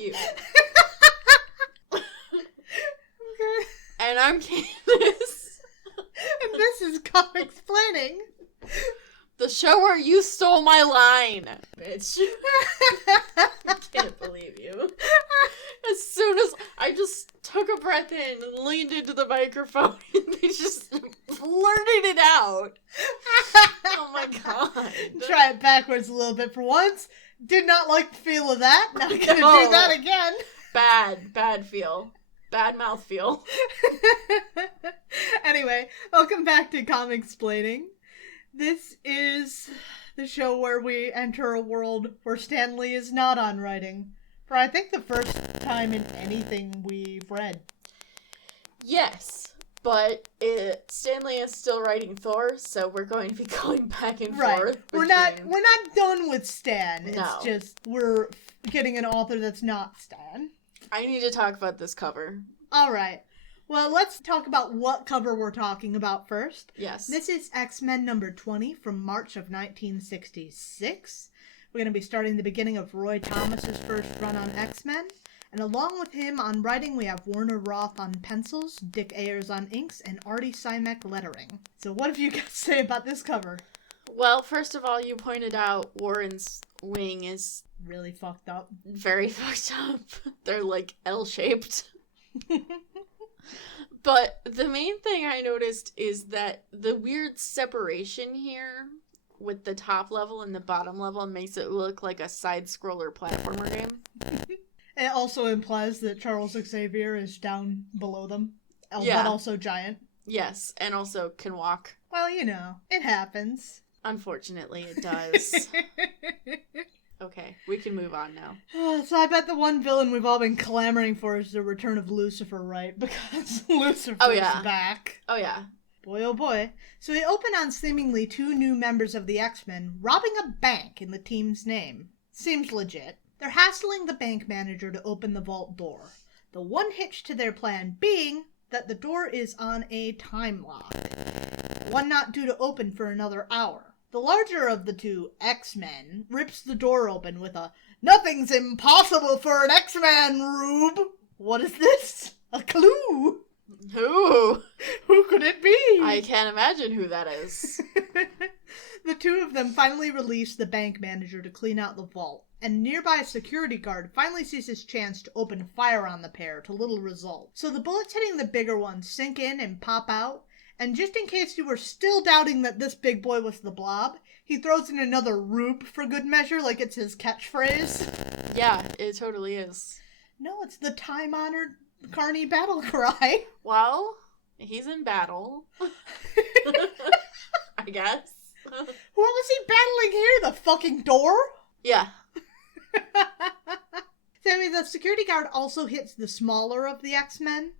you. Okay. And I'm Candace. And this is Comicsplaining. The show where you stole my line, bitch. I can't believe you. As soon as I just took a breath in and leaned into the microphone, and they just blurted it out. Oh my god. Try it backwards a little bit for once. Did not like the feel of that. Not gonna do that again. Bad feel. Bad mouth feel. Anyway, welcome back to Comicsplaining. This is the show where we enter a world where Stan Lee is not on writing. For I think the first time in anything we've read. Yes, but Stan Lee is still writing Thor, so we're going to be going back and forth. We're not done with Stan. No. It's just we're getting an author that's not Stan. I need to talk about this cover. All right. Well, let's talk about what cover we're talking about first. Yes. This is X-Men number 20 from March of 1966. We're going to be starting the beginning of Roy Thomas's first run on X-Men. And along with him on writing, we have Werner Roth on pencils, Dick Ayers on inks, and Artie Simek lettering. So what have you got to say about this cover? Well, first of all, you pointed out Warren's wing is really fucked up. Very fucked up. They're like L-shaped. But the main thing I noticed is that the weird separation here with the top level and the bottom level makes it look like a side-scroller platformer game. It also implies that Charles Xavier is down below them, Yeah. but also giant. Yes, and also can walk. Well, you know, it happens. Unfortunately, it does. Okay, we can move on now. So I bet the one villain we've all been clamoring for is the return of Lucifer, right? Because Lucifer's back. Oh, yeah. Boy, oh boy. So we open on seemingly two new members of the X-Men robbing a bank in the team's name. Seems legit. They're hassling the bank manager to open the vault door. The one hitch to their plan being that the door is on a time lock. One not due to open for another hour. The larger of the two, X-Men, rips the door open with a "Nothing's impossible for an X-Man, Rube!" What is this? A clue? Who? Who could it be? I can't imagine who that is. The two of them finally release the bank manager to clean out the vault, and a nearby security guard finally sees his chance to open fire on the pair to little result. So the bullets hitting the bigger one sink in and pop out, and just in case you were still doubting that this big boy was the Blob, he throws in another "Rube" for good measure, like it's his catchphrase. Yeah, it totally is. No, it's the time-honored Carney battle cry. Well, he's in battle. I guess. What was he battling here? The fucking door? Yeah. So, I mean, the security guard also hits the smaller of the X-Men,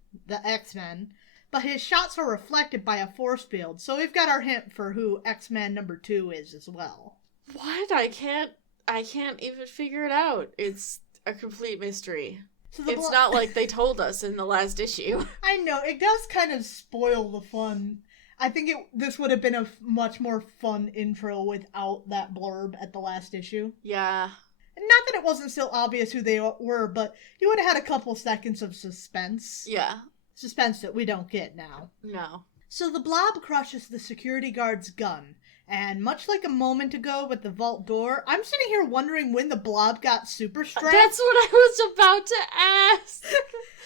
but his shots are reflected by a force field, so we've got our hint for who X-Men number 2 is as well. What? I can't even figure it out. It's a complete mystery. So it's not like they told us in the last issue. I know, it does kind of spoil the fun. I think this would have been a much more fun intro without that blurb at the last issue. Yeah. And not that it wasn't still obvious who they were, but you would have had a couple seconds of suspense. Yeah. Suspense that we don't get now. No. So the Blob crushes the security guard's gun, and much like a moment ago with the vault door, I'm sitting here wondering when the Blob got super strength. That's what I was about to ask.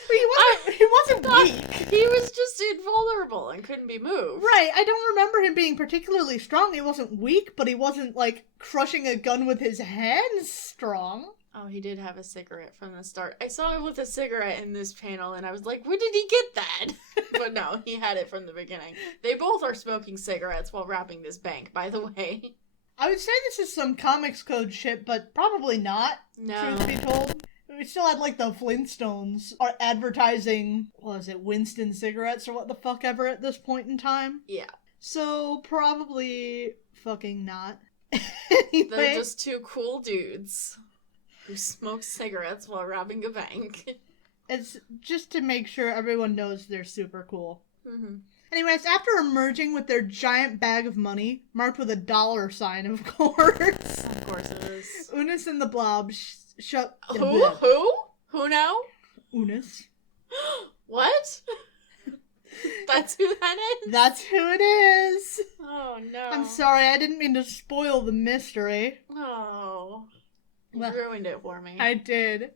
He wasn't weak. He was just invulnerable and couldn't be moved. Right, I don't remember him being particularly strong. He wasn't weak, but he wasn't, like, crushing a gun with his hands strong. Oh, he did have a cigarette from the start. I saw him with a cigarette in this panel, and I was like, where did he get that? But no, he had it from the beginning. They both are smoking cigarettes while robbing this bank, by the way. I would say this is some Comics Code shit, but probably not, No. truth be told. We still had, like, the Flintstones are advertising, Winston cigarettes or what the fuck ever at this point in time? Yeah. So, probably fucking not. Anyway. They're just two cool dudes who smoke cigarettes while robbing a bank. It's just to make sure everyone knows they're super cool. Mm-hmm. Anyways, after emerging with their giant bag of money, marked with a $, of course. Of course it is. Unis and the Blob shut... Who? Who now? Unis. What? That's who that is? That's who it is. Oh, no. I'm sorry, I didn't mean to spoil the mystery. Oh. You Well, ruined it for me. I did.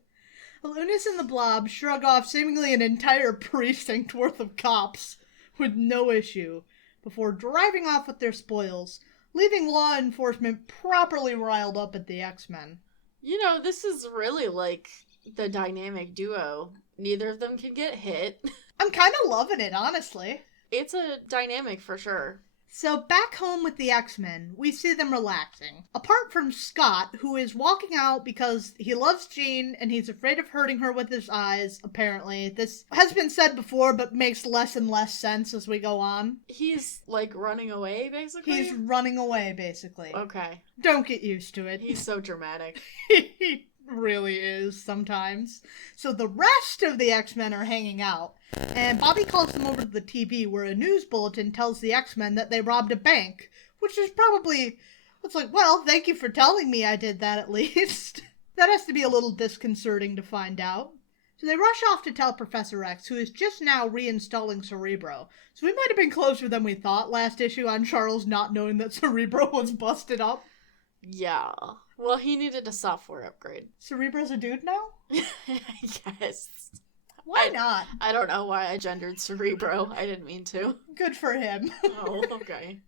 Well, Unis and the Blob shrug off seemingly an entire precinct worth of cops with no issue before driving off with their spoils, leaving law enforcement properly riled up at the X-Men. You know, this is really like the dynamic duo. Neither of them can get hit. I'm kind of loving it, honestly. It's a dynamic for sure. So back home with the X-Men, we see them relaxing. Apart from Scott, who is walking out because he loves Jean and he's afraid of hurting her with his eyes, apparently. This has been said before, but makes less and less sense as we go on. He's, like, running away, basically? He's running away, basically. Okay. Don't get used to it. He's so dramatic. He really is sometimes. So the rest of the X-Men are hanging out, and Bobby calls them over to the TV where a news bulletin tells the X-Men that they robbed a bank, which is probably, it's like, well, thank you for telling me I did that at least. That has to be a little disconcerting to find out. So they rush off to tell Professor X, who is just now reinstalling Cerebro. So we might have been closer than we thought last issue on Charles not knowing that Cerebro was busted up. Yeah. Well, he needed a software upgrade. Cerebro's a dude now? Yes. Why not? I don't know why I gendered Cerebro. I didn't mean to. Good for him. Oh, okay.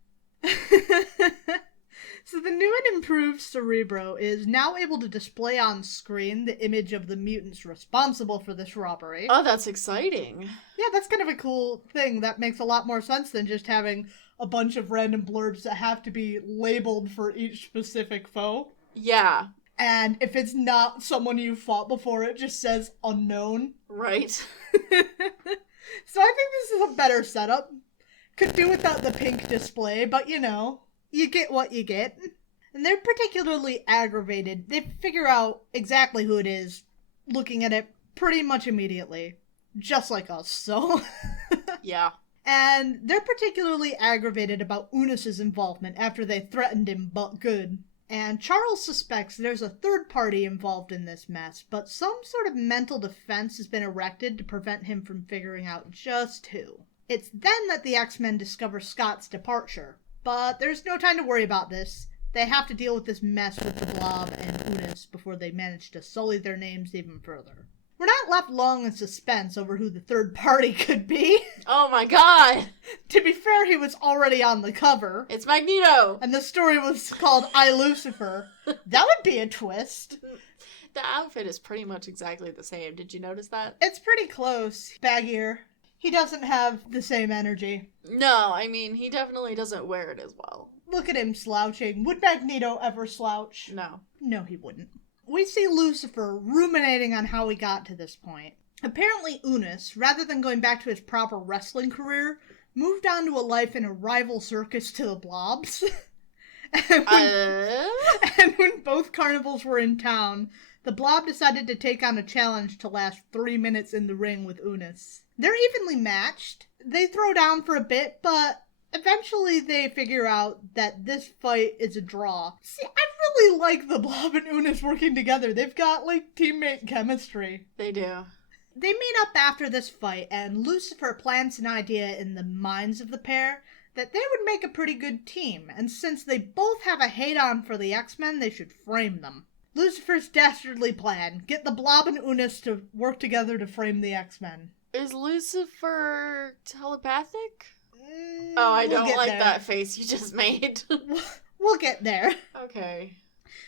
So the new and improved Cerebro is now able to display on screen the image of the mutants responsible for this robbery. Oh, that's exciting. Yeah, that's kind of a cool thing. That makes a lot more sense than just having a bunch of random blurbs that have to be labeled for each specific foe. Yeah. And if it's not someone you fought before, it just says unknown. Right. So I think this is a better setup. Could do without the pink display, but you know, you get what you get. And they're particularly aggravated. They figure out exactly who it is, looking at it pretty much immediately. Just like us, so. Yeah. And they're particularly aggravated about Unis's involvement after they threatened him but good. And Charles suspects there's a third party involved in this mess, but some sort of mental defense has been erected to prevent him from figuring out just who. It's then that the X-Men discover Scott's departure. But there's no time to worry about this. They have to deal with this mess with the Blob and Unis before they manage to sully their names even further. We're not left long in suspense over who the third party could be. Oh my god! To be fair, he was already on the cover. It's Magneto! And the story was called I, Lucifer. That would be a twist. The outfit is pretty much exactly the same. Did you notice that? It's pretty close. Baggier. He doesn't have the same energy. No, I mean, he definitely doesn't wear it as well. Look at him slouching. Would Magneto ever slouch? No. No, he wouldn't. We see Lucifer ruminating on how he got to this point. Apparently Unis, rather than going back to his proper wrestling career, moved on to a life in a rival circus to the Blobs. And when both carnivals were in town, the Blob decided to take on a challenge to last 3 minutes in the ring with Unis. They're evenly matched. They throw down for a bit, but eventually they figure out that this fight is a draw. See, I really like the Blob and Unis working together. They've got, like, teammate chemistry. They do. They meet up after this fight, and Lucifer plants an idea in the minds of the pair that they would make a pretty good team, and since they both have a hate-on for the X-Men, they should frame them. Lucifer's dastardly plan: get the Blob and Unis to work together to frame the X-Men. Is Lucifer telepathic? Oh, I don't like that face you just made. We'll get there. Okay.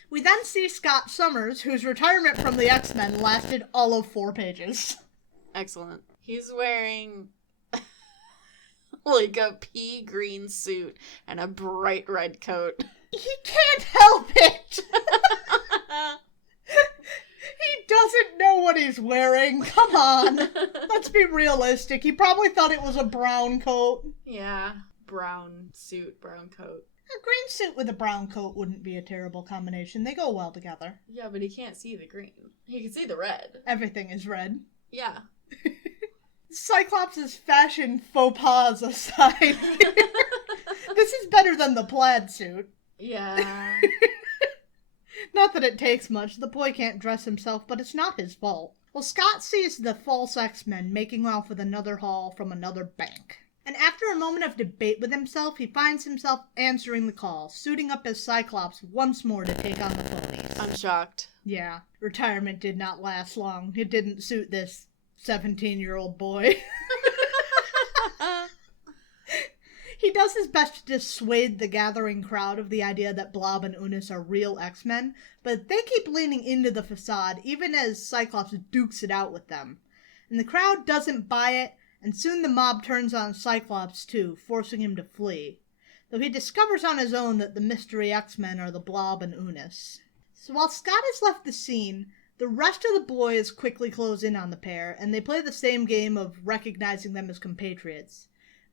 We then see Scott Summers, whose retirement from the X-Men lasted all of 4 pages. Excellent. He's wearing like a pea green suit and a bright red coat. He can't help it! He doesn't know what he's wearing. Come on. Let's be realistic. He probably thought it was a brown coat. Yeah. Brown suit, brown coat. A green suit with a brown coat wouldn't be a terrible combination. They go well together. Yeah, but he can't see the green. He can see the red. Everything is red. Yeah. Cyclops' fashion faux pas aside, this is better than the plaid suit. Yeah. Not that it takes much. The boy can't dress himself, but it's not his fault. Well, Scott sees the false X-Men making off with another haul from another bank. And after a moment of debate with himself, he finds himself answering the call, suiting up as Cyclops once more to take on the phonies. I'm shocked. Yeah, retirement did not last long. It didn't suit this 17-year-old boy. He does his best to dissuade the gathering crowd of the idea that Blob and Unus are real X-Men, but they keep leaning into the facade even as Cyclops dukes it out with them. And the crowd doesn't buy it, and soon the mob turns on Cyclops too, forcing him to flee. Though he discovers on his own that the mystery X-Men are the Blob and Unus. So while Scott has left the scene, the rest of the boys quickly close in on the pair, and they play the same game of recognizing them as compatriots.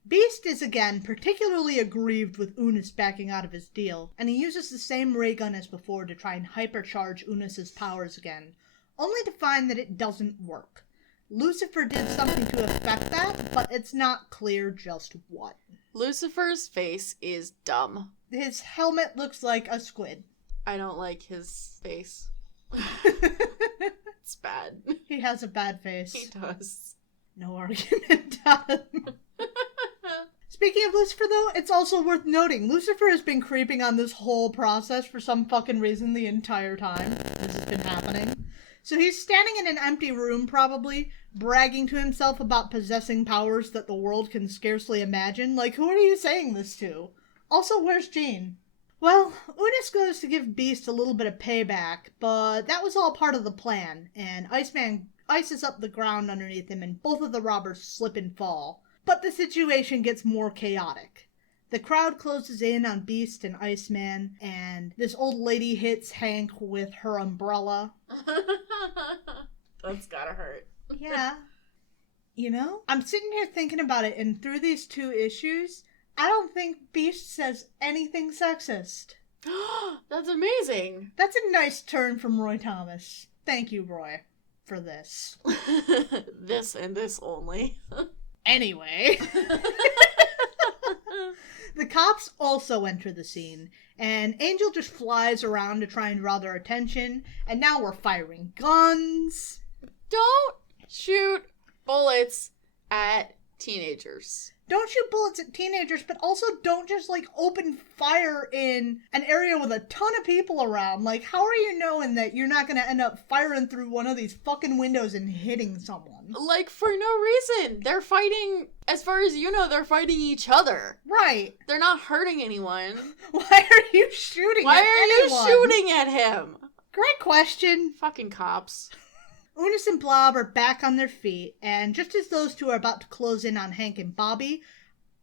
Beast is again particularly aggrieved with Unus backing out of his deal, and he uses the same ray gun as before to try and hypercharge Unus's powers again, only to find that it doesn't work. Lucifer did something to affect that, but it's not clear just what. Lucifer's face is dumb. His helmet looks like a squid. I don't like his face. It's bad. He has a bad face. He does. No argument on him. Speaking of Lucifer, though, it's also worth noting, Lucifer has been creeping on this whole process for some fucking reason the entire time this has been happening. So he's standing in an empty room, probably, bragging to himself about possessing powers that the world can scarcely imagine. Like, who are you saying this to? Also, where's Jean? Well, Unus goes to give Beast a little bit of payback, but that was all part of the plan, and Iceman ices up the ground underneath him and both of the robbers slip and fall. But the situation gets more chaotic. The crowd closes in on Beast and Iceman, and this old lady hits Hank with her umbrella. That's gotta hurt. Yeah. You know, I'm sitting here thinking about it, and through these two issues, I don't think Beast says anything sexist. That's amazing. That's a nice turn from Roy Thomas. Thank you, Roy, for this. This and this only. Anyway. The cops also enter the scene, and Angel just flies around to try and draw their attention, and now we're firing guns. Don't shoot bullets at teenagers. Don't shoot bullets at teenagers, but also don't just, open fire in an area with a ton of people around. Like, how are you knowing that you're not gonna end up firing through one of these fucking windows and hitting someone? For no reason. They're fighting, as far as you know, they're fighting each other. Right. They're not hurting anyone. Why are you shooting at anyone? Why are you shooting at him? Great question. Fucking cops. Unus and Blob are back on their feet, and just as those two are about to close in on Hank and Bobby,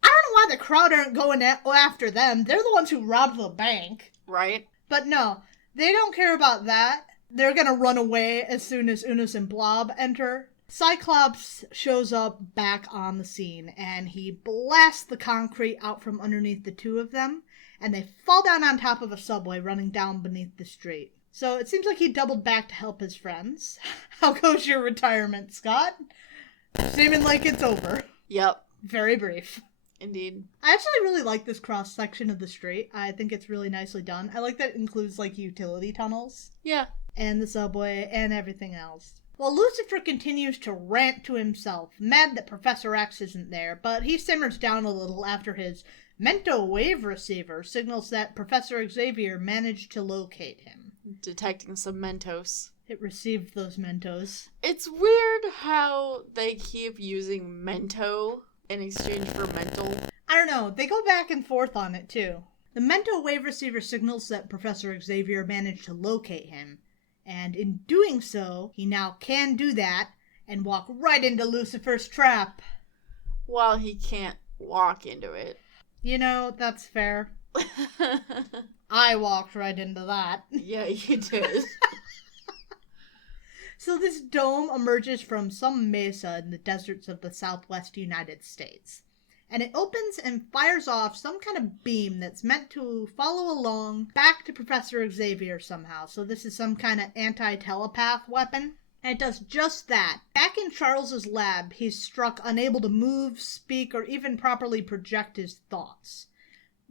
I don't know why the crowd aren't going after them. They're the ones who robbed the bank. Right. But no, they don't care about that. They're gonna run away as soon as Unus and Blob enter. Cyclops shows up back on the scene, and he blasts the concrete out from underneath the two of them, and they fall down on top of a subway running down beneath the street. So it seems like he doubled back to help his friends. How goes your retirement, Scott? Seeming like it's over. Yep. Very brief. Indeed. I actually really like this cross section of the street. I think it's really nicely done. I like that it includes utility tunnels. Yeah. And the subway and everything else. Well, Lucifer continues to rant to himself, mad that Professor X isn't there, but he simmers down a little after his Mento wave receiver signals that Professor Xavier managed to locate him. Detecting some Mentos. It received those Mentos. It's weird how they keep using Mento in exchange for mental. I don't know. They go back and forth on it, too. The Mento wave receiver signals that Professor Xavier managed to locate him. And in doing so, he now can do that and walk right into Lucifer's trap. Well, he can't walk into it. You know, that's fair. I walked right into that. Yeah, you did. So this dome emerges from some mesa in the deserts of the southwest United States. And it opens and fires off some kind of beam that's meant to follow along back to Professor Xavier somehow. So this is some kind of anti-telepath weapon. And it does just that. Back in Charles's lab, he's struck unable to move, speak, or even properly project his thoughts.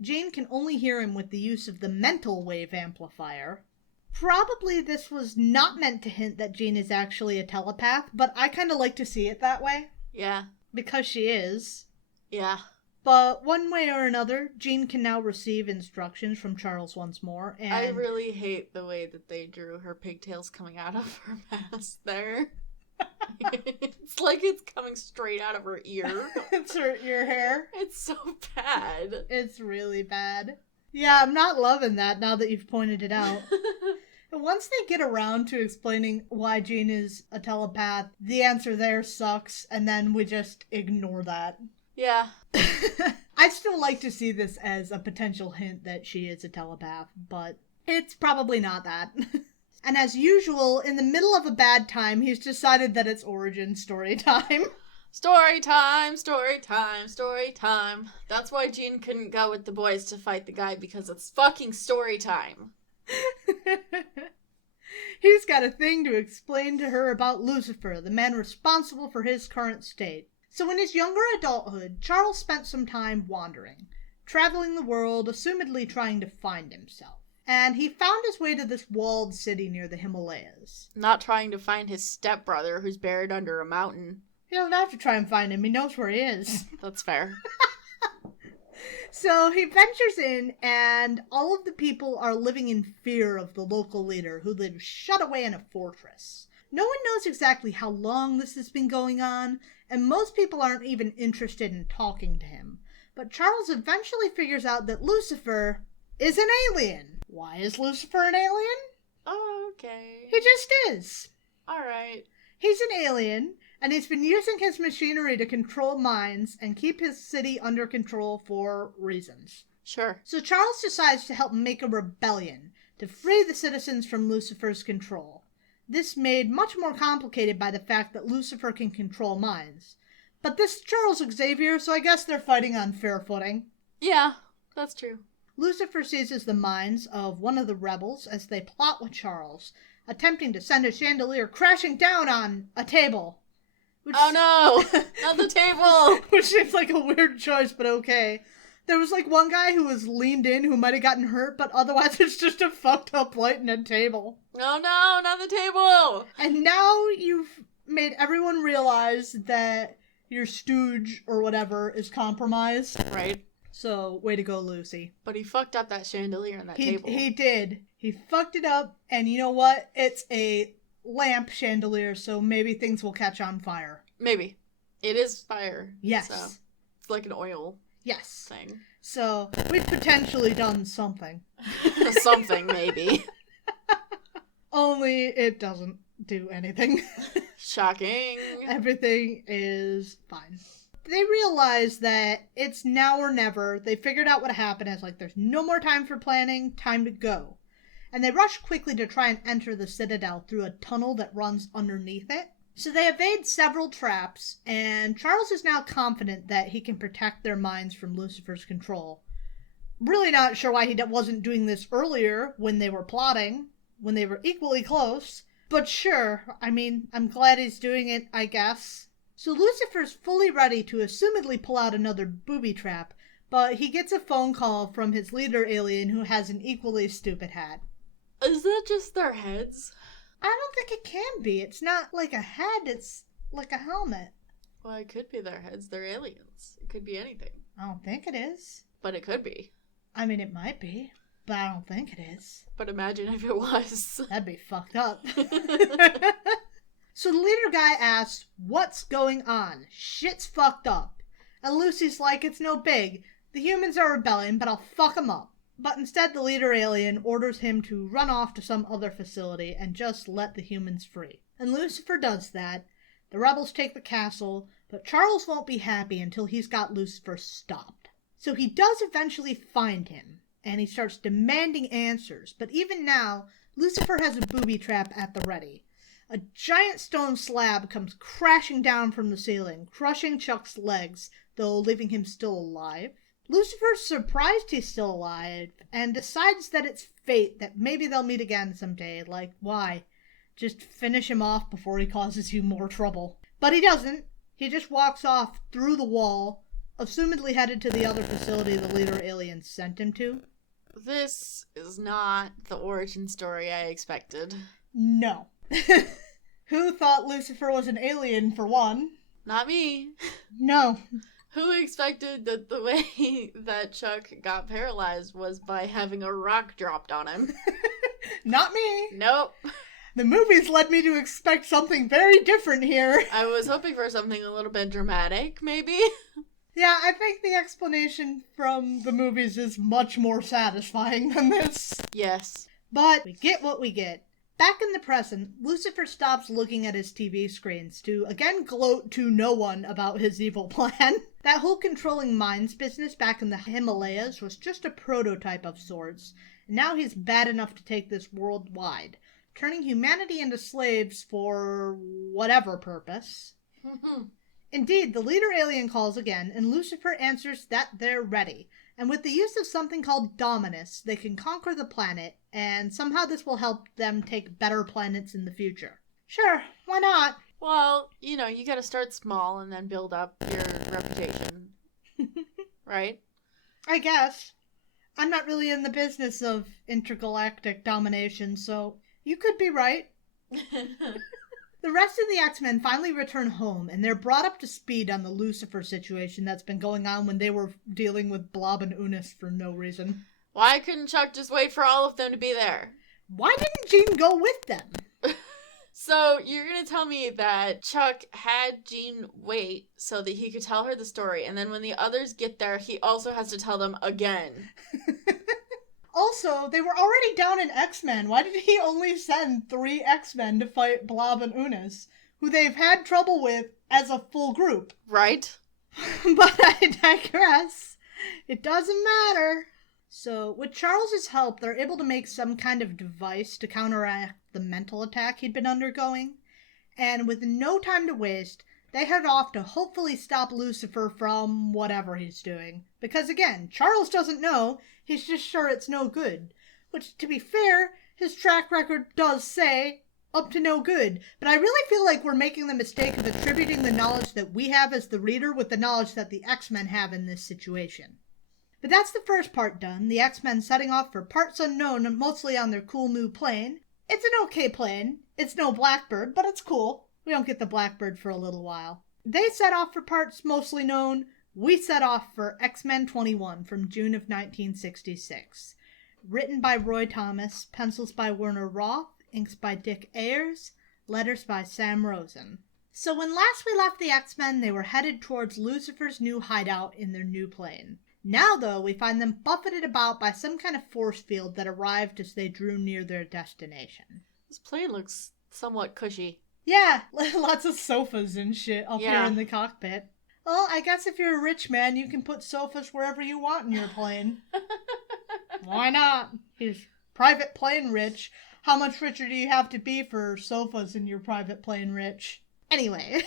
Jane can only hear him with the use of the mental wave amplifier. probably this was not meant to hint that Jean is actually a telepath, but I kind of like to see it that way. Yeah. Because she is. Yeah. But one way or another, Jean can now receive instructions from Charles once more, and... I really hate the way that they drew her pigtails coming out of her mask there. It's like it's coming straight out of her ear. It's her ear hair. It's so bad. It's really bad. Yeah, I'm not loving that now that you've pointed it out. And once they get around to explaining why Jean is a telepath, the answer there sucks, and then we just ignore that. Yeah. I'd still like to see this as a potential hint that she is a telepath, but it's probably not that. And as usual, in the middle of a bad time, he's decided that it's origin story time. Story time, story time, story time. That's why Jean couldn't go with the boys to fight the guy, because it's fucking story time. He's got a thing to explain to her about Lucifer, the man responsible for his current state. So in his younger adulthood, Charles spent some time wandering, traveling the world, assumedly trying to find himself. And he found his way to this walled city near the Himalayas. Not trying to find his stepbrother who's buried under a mountain. He doesn't have to try and find him, he knows where he is. That's fair. So he ventures in, and all of the people are living in fear of the local leader, who lives shut away in a fortress. No one knows exactly how long this has been going on, and most people aren't even interested in talking to him. But Charles eventually figures out that Lucifer is an alien. Why is Lucifer an alien? Oh, okay. He just is. Alright. He's an alien, and he's been using his machinery to control minds and keep his city under control for reasons. Sure. So Charles decides to help make a rebellion to free the citizens from Lucifer's control. This made much more complicated by the fact that Lucifer can control minds. But this is Charles Xavier, so I guess they're fighting on fair footing. Yeah, that's true. Lucifer seizes the minds of one of the rebels as they plot with Charles, attempting to send a chandelier crashing down on a table. Oh no! Not the table! Which seems like a weird choice, but okay. There was like one guy who was leaned in who might have gotten hurt, but otherwise it's just a fucked up lightning table. Oh no, not the table! And now you've made everyone realize that your stooge or whatever is compromised. Right. So, way to go, Lucy. But he fucked up that chandelier on that table. He did. He fucked it up, and you know what? It's a lamp chandelier, so maybe things will catch on fire. Maybe. It is fire. Yes. So it's like an oil yes. thing. So, we've potentially done something. Something, maybe. Only it doesn't do anything. Shocking. Everything is fine. They realize that it's now or never. They figured out what happened. It's like, there's no more time for planning, time to go. And they rush quickly to try and enter the Citadel through a tunnel that runs underneath it. So they evade several traps, and Charles is now confident that he can protect their minds from Lucifer's control. Really not sure why he wasn't doing this earlier when they were plotting, when they were equally close. But sure, I mean, I'm glad he's doing it, I guess. So Lucifer's fully ready to assumedly pull out another booby trap, but he gets a phone call from his leader alien who has an equally stupid hat. Is that just their heads? I don't think it can be. It's not like a head, it's like a helmet. Well, it could be their heads. They're aliens. It could be anything. I don't think it is. But it could be. I mean, it might be, but I don't think it is. But imagine if it was. That'd be fucked up. So the leader guy asks, what's going on? Shit's fucked up. And Lucy's like, it's no big. The humans are rebelling, but I'll fuck them up. But instead the leader alien orders him to run off to some other facility and just let the humans free. And Lucifer does that. The rebels take the castle, but Charles won't be happy until he's got Lucifer stopped. So he does eventually find him, and he starts demanding answers. But even now, Lucifer has a booby trap at the ready. A giant stone slab comes crashing down from the ceiling, crushing Chuck's legs, though leaving him still alive. Lucifer's surprised he's still alive, and decides that it's fate, that maybe they'll meet again someday. Like, why? Just finish him off before he causes you more trouble. But he doesn't. He just walks off through the wall, assumedly headed to the other facility the leader alien sent him to. This is not the origin story I expected. No. Who thought Lucifer was an alien, for one? Not me. No. Who expected that the way that Chuck got paralyzed was by having a rock dropped on him? Not me. Nope. The movies led me to expect something very different here. I was hoping for something a little bit dramatic, maybe? Yeah, I think the explanation from the movies is much more satisfying than this. Yes. But we get what we get. Back in the present, Lucifer stops looking at his TV screens to again gloat to no one about his evil plan. That whole controlling minds business back in the Himalayas was just a prototype of sorts, and now he's bad enough to take this worldwide, turning humanity into slaves for whatever purpose. Indeed, the leader alien calls again, and Lucifer answers that they're ready. And with the use of something called Dominus, they can conquer the planet, and somehow this will help them take better planets in the future. Sure, why not? Well, you gotta start small and then build up your reputation. Right? I guess. I'm not really in the business of intergalactic domination, so you could be right. The rest of the X-Men finally return home, and they're brought up to speed on the Lucifer situation that's been going on when they were dealing with Blob and Unis for no reason. Why couldn't Chuck just wait for all of them to be there? Why didn't Jean go with them? So, you're gonna tell me that Chuck had Jean wait so that he could tell her the story, and then when the others get there, he also has to tell them again. Also, they were already down in X-Men. Why did he only send 3 X-Men to fight Blob and Unis, who they've had trouble with as a full group? Right? But I digress. It doesn't matter. So, with Charles's help, they're able to make some kind of device to counteract the mental attack he'd been undergoing. And with no time to waste, they head off to hopefully stop Lucifer from whatever he's doing. Because again, Charles doesn't know, he's just sure it's no good. Which, to be fair, his track record does say up to no good. But I really feel like we're making the mistake of attributing the knowledge that we have as the reader with the knowledge that the X-Men have in this situation. But that's the first part done, the X-Men setting off for parts unknown, mostly on their cool new plane. It's an okay plane. It's no Blackbird, but it's cool. We don't get the Blackbird for a little while. They set off for parts mostly known. We set off for X-Men 21 from June of 1966. Written by Roy Thomas, pencils by Werner Roth, inks by Dick Ayers, letters by Sam Rosen. So when last we left the X-Men, they were headed towards Lucifer's new hideout in their new plane. Now, though, we find them buffeted about by some kind of force field that arrived as they drew near their destination. This plane looks somewhat cushy. Yeah, lots of sofas and shit up here in the cockpit. Well, I guess if you're a rich man, you can put sofas wherever you want in your plane. Why not? He's private plane rich. How much richer do you have to be for sofas in your private plane rich? Anyway.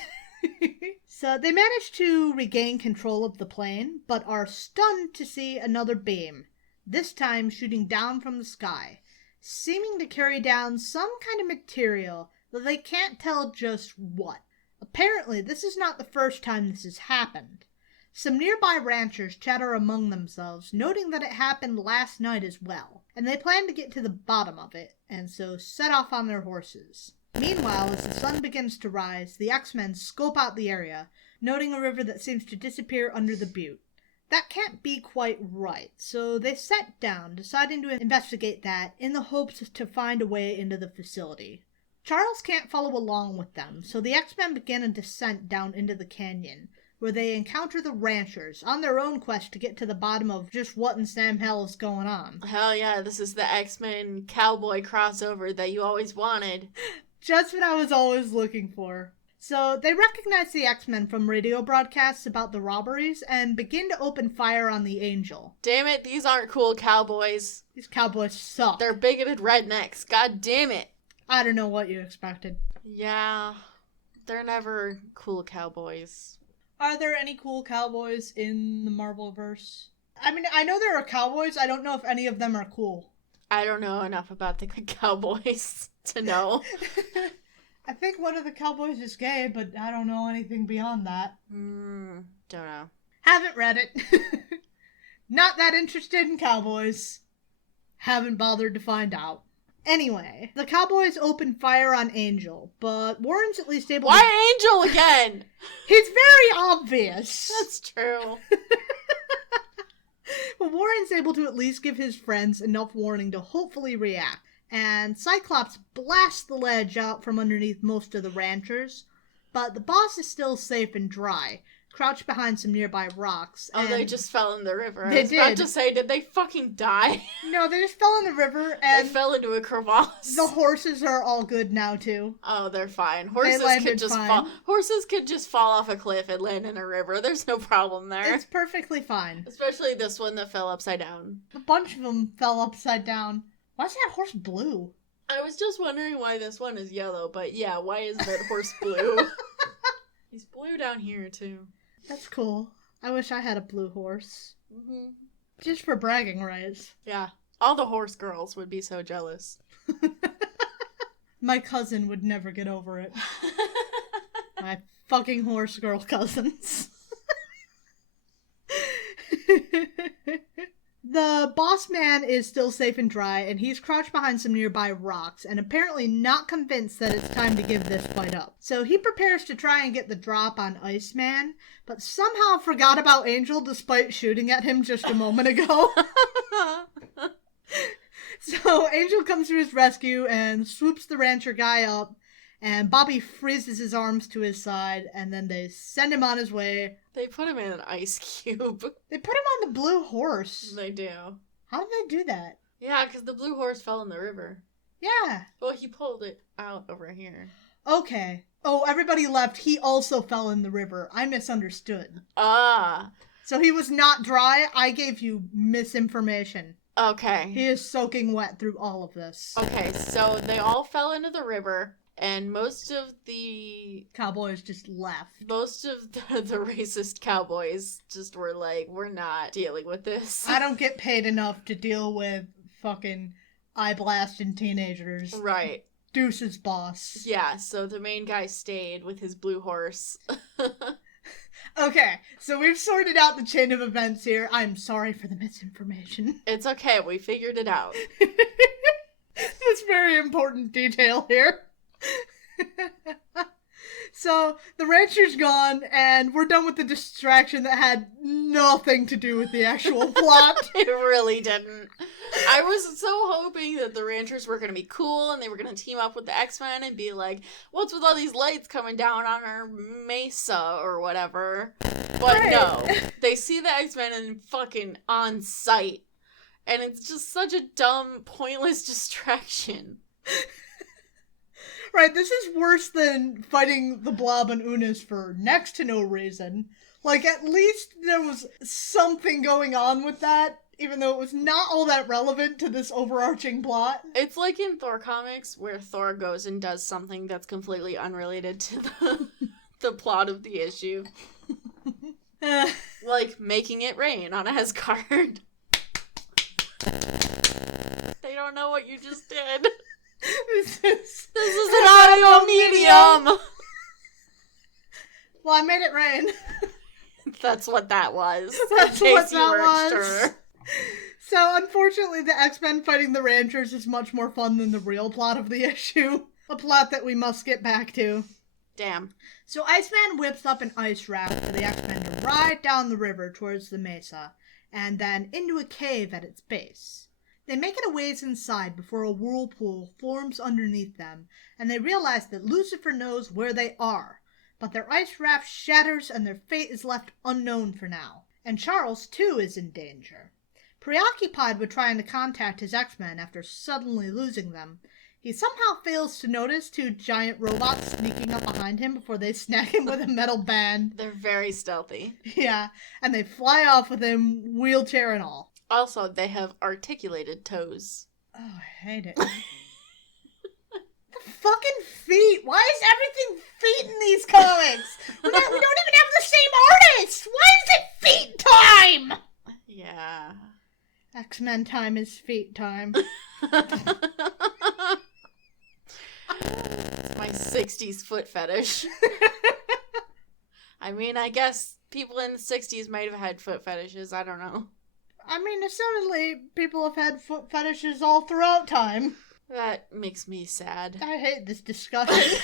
So they manage to regain control of the plane, but are stunned to see another beam, this time shooting down from the sky, seeming to carry down some kind of material, though they can't tell just what. Apparently, this is not the first time this has happened. Some nearby ranchers chatter among themselves, noting that it happened last night as well, and they plan to get to the bottom of it, and so set off on their horses. Meanwhile, as the sun begins to rise, the X-Men scope out the area, noting a river that seems to disappear under the butte. That can't be quite right, so they set down, deciding to investigate that in the hopes to find a way into the facility. Charles can't follow along with them, so the X-Men begin a descent down into the canyon, where they encounter the ranchers on their own quest to get to the bottom of just what in Sam hell is going on. Hell yeah, this is the X-Men cowboy crossover that you always wanted. Just what I was always looking for. So they recognize the X-Men from radio broadcasts about the robberies and begin to open fire on the Angel. Damn it, these aren't cool cowboys. These cowboys suck. They're bigoted rednecks. God damn it. I don't know what you expected. Yeah, they're never cool cowboys. Are there any cool cowboys in the Marvelverse? I mean, I know there are cowboys. I don't know if any of them are cool. I don't know enough about the cowboys to know. I think one of the cowboys is gay, but I don't know anything beyond that. Don't know. Haven't read it. Not that interested in cowboys. Haven't bothered to find out. Anyway, the cowboys open fire on Angel, but Warren's at least able to... Why Angel again? He's very obvious. That's true. But Warren's able to at least give his friends enough warning to hopefully react. And Cyclops blasts the ledge out from underneath most of the ranchers, but the boss is still safe and dry, crouched behind some nearby rocks. Oh, they just fell in the river. They I was about to say, did they fucking die? No, they just fell in the river, and they fell into a crevasse. the horses are all good now, too. Oh, they're fine. Horses could just fall off a cliff and land in a river. There's no problem there. It's perfectly fine. Especially this one that fell upside down. A bunch of them fell upside down. Why is that horse blue? I was just wondering why this one is yellow, but yeah, why is that horse blue? He's blue down here, too. That's cool. I wish I had a blue horse. Mm-hmm. Just for bragging rights. Yeah. All the horse girls would be so jealous. My cousin would never get over it. My fucking horse girl cousins. The boss man is still safe and dry, and he's crouched behind some nearby rocks, and apparently not convinced that it's time to give this fight up. So he prepares to try and get the drop on Iceman, but somehow forgot about Angel despite shooting at him just a moment ago. So Angel comes to his rescue and swoops the rancher guy up, and Bobby freezes his arms to his side, and then they send him on his way. They put him in an ice cube. They put him on the blue horse. They do. How did they do that? Yeah, because the blue horse fell in the river. Yeah. Well, he pulled it out over here. Okay. Oh, everybody left. He also fell in the river. I misunderstood. Ah. So he was not dry? I gave you misinformation. Okay. He is soaking wet through all of this. Okay, so they all fell into the river. And most of the cowboys just left. Most of the racist cowboys just were like, we're not dealing with this. I don't get paid enough to deal with fucking eye-blasting teenagers. Right. Deuces, boss. Yeah, so the main guy stayed with his blue horse. Okay, so we've sorted out the chain of events here. I'm sorry for the misinformation. It's okay, we figured it out. This very important detail here. So the rancher's gone, and we're done with the distraction that had nothing to do with the actual plot. It really didn't. I was so hoping that the ranchers were going to be cool and they were going to team up with the X-Men and be like, what's with all these lights coming down on our mesa or whatever? But right. No, they see the X-Men and fucking on sight. And it's just such a dumb, pointless distraction. Right, this is worse than fighting the Blob and Unis for next to no reason. Like, at least there was something going on with that, even though it was not all that relevant to this overarching plot. It's like in Thor comics, where Thor goes and does something that's completely unrelated to the plot of the issue. Like making it rain on Asgard. They don't know what you just did. This is an audio medium! Well, I made it rain. That's what that was. That's what that was. Sure. So, unfortunately, the X-Men fighting the Ranchers is much more fun than the real plot of the issue. A plot that we must get back to. Damn. So, Iceman whips up an ice raft for the X-Men to ride down the river towards the mesa, and then into a cave at its base. They make it a ways inside before a whirlpool forms underneath them, and they realize that Lucifer knows where they are. But their ice raft shatters and their fate is left unknown for now. And Charles, too, is in danger. Preoccupied with trying to contact his X-Men after suddenly losing them, he somehow fails to notice two giant robots sneaking up behind him before they snag him with a metal band. They're very stealthy. Yeah, and they fly off with him, wheelchair and all. Also, they have articulated toes. Oh, I hate it. The fucking feet! Why is everything feet in these comics? We don't even have the same artist! Why is it feet time? Yeah. X-Men time is feet time. It's my 60s foot fetish. I mean, I guess people in the 60s might have had foot fetishes. I don't know. I mean, assumedly, people have had foot fetishes all throughout time. That makes me sad. I hate this discussion.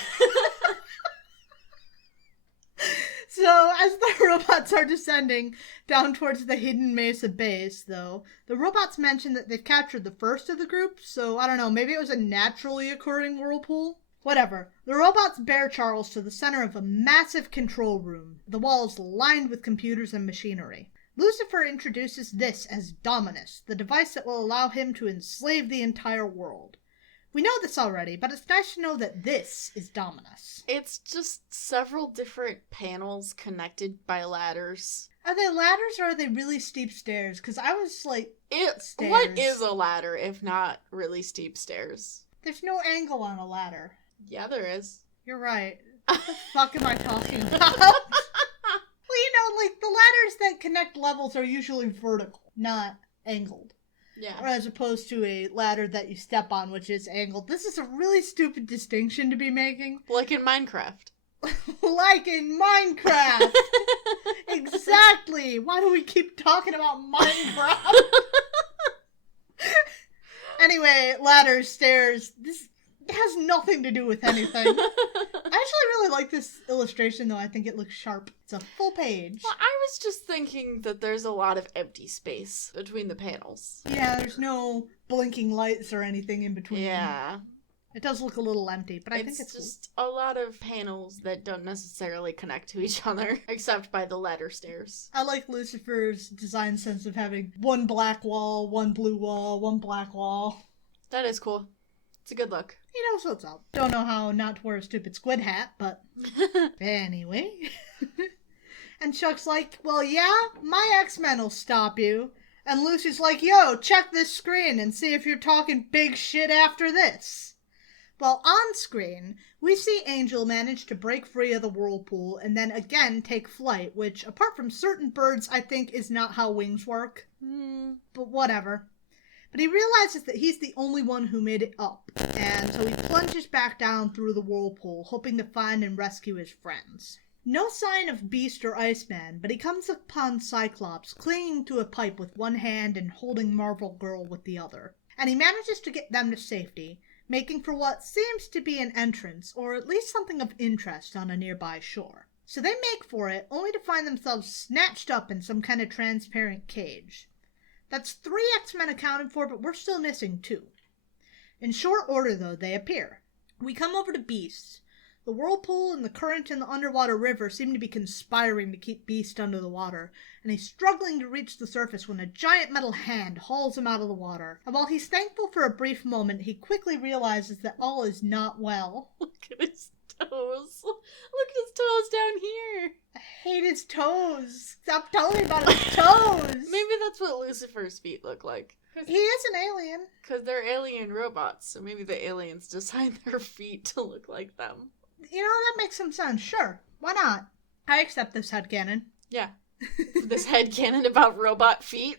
So, as the robots are descending down towards the hidden Mesa base, though, the robots mention that they've captured the first of the group, so I don't know, maybe it was a naturally occurring whirlpool? Whatever. The robots bear Charles to the center of a massive control room, the walls lined with computers and machinery. Lucifer introduces this as Dominus, the device that will allow him to enslave the entire world. We know this already, but it's nice to know that this is Dominus. It's just several different panels connected by ladders. Are they ladders or are they really steep stairs? Because I was like, stairs. What is a ladder if not really steep stairs? There's no angle on a ladder. Yeah, there is. You're right. What the fuck am I talking about? Well, you know, like, the ladders that connect levels are usually vertical, not angled. Yeah. Or as opposed to a ladder that you step on, which is angled. This is a really stupid distinction to be making. Like in Minecraft. Like in Minecraft! Exactly! Why do we keep talking about Minecraft? Anyway, ladders, stairs, this has nothing to do with anything. I actually really like this illustration, though. I think it looks sharp. It's a full page. Well, I was just thinking that there's a lot of empty space between the panels. Yeah, there's no blinking lights or anything in between. Yeah. It does look a little empty, but I think it's just a lot of panels that don't necessarily connect to each other, except by the ladder stairs. I like Lucifer's design sense of having one black wall, one blue wall, one black wall. That is cool. It's a good look. He knows what's up. Don't know how not to wear a stupid squid hat, but anyway. And Chuck's like, well, yeah, my X-Men will stop you. And Lucy's like, yo, check this screen and see if you're talking big shit after this. Well, on screen, we see Angel manage to break free of the whirlpool and then again take flight, which, apart from certain birds, I think is not how wings work. But whatever. But he realizes that he's the only one who made it up, and so he plunges back down through the whirlpool, hoping to find and rescue his friends. No sign of Beast or Iceman, but he comes upon Cyclops clinging to a pipe with one hand and holding Marvel Girl with the other. And he manages to get them to safety, making for what seems to be an entrance, or at least something of interest on a nearby shore. So they make for it, only to find themselves snatched up in some kind of transparent cage. That's 3 X-Men accounted for, but we're still missing 2. In short order, though, they appear. We come over to Beast. The whirlpool and the current in the underwater river seem to be conspiring to keep Beast under the water, and he's struggling to reach the surface when a giant metal hand hauls him out of the water. And while he's thankful for a brief moment, he quickly realizes that all is not well. Look at his toes. Look at his toes down here. I hate his toes. Stop telling me about his toes. Maybe that's what Lucifer's feet look like. He is an alien. Because they're alien robots, so maybe the aliens designed their feet to look like them. You know, that makes some sense. Sure. Why not? I accept this headcanon. Yeah. This headcanon about robot feet.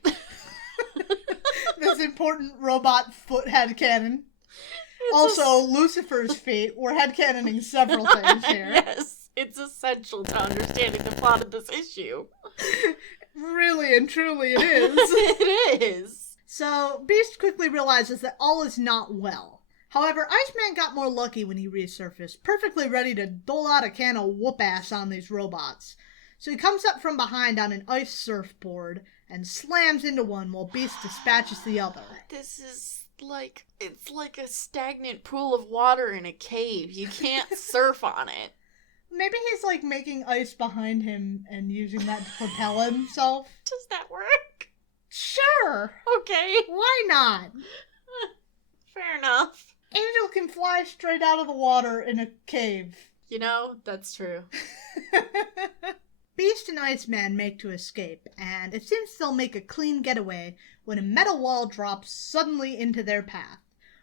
This important robot foot headcanon. Also, Lucifer's feet. We're headcanoning several things here. Yes, it's essential to understanding the plot of this issue. Really and truly it is. It is. So, Beast quickly realizes that all is not well. However, Iceman got more lucky when he resurfaced, perfectly ready to dole out a can of whoop-ass on these robots. So he comes up from behind on an ice surfboard and slams into one while Beast dispatches the other. This is like, it's like a stagnant pool of water in a cave. You can't surf on it. Maybe he's like making ice behind him and using that to propel himself. Does that work? Sure. Okay. Why not? Fair enough. Angel can fly straight out of the water in a cave. You know, that's true. Beast and Iceman make to escape, and it seems they'll make a clean getaway when a metal wall drops suddenly into their path.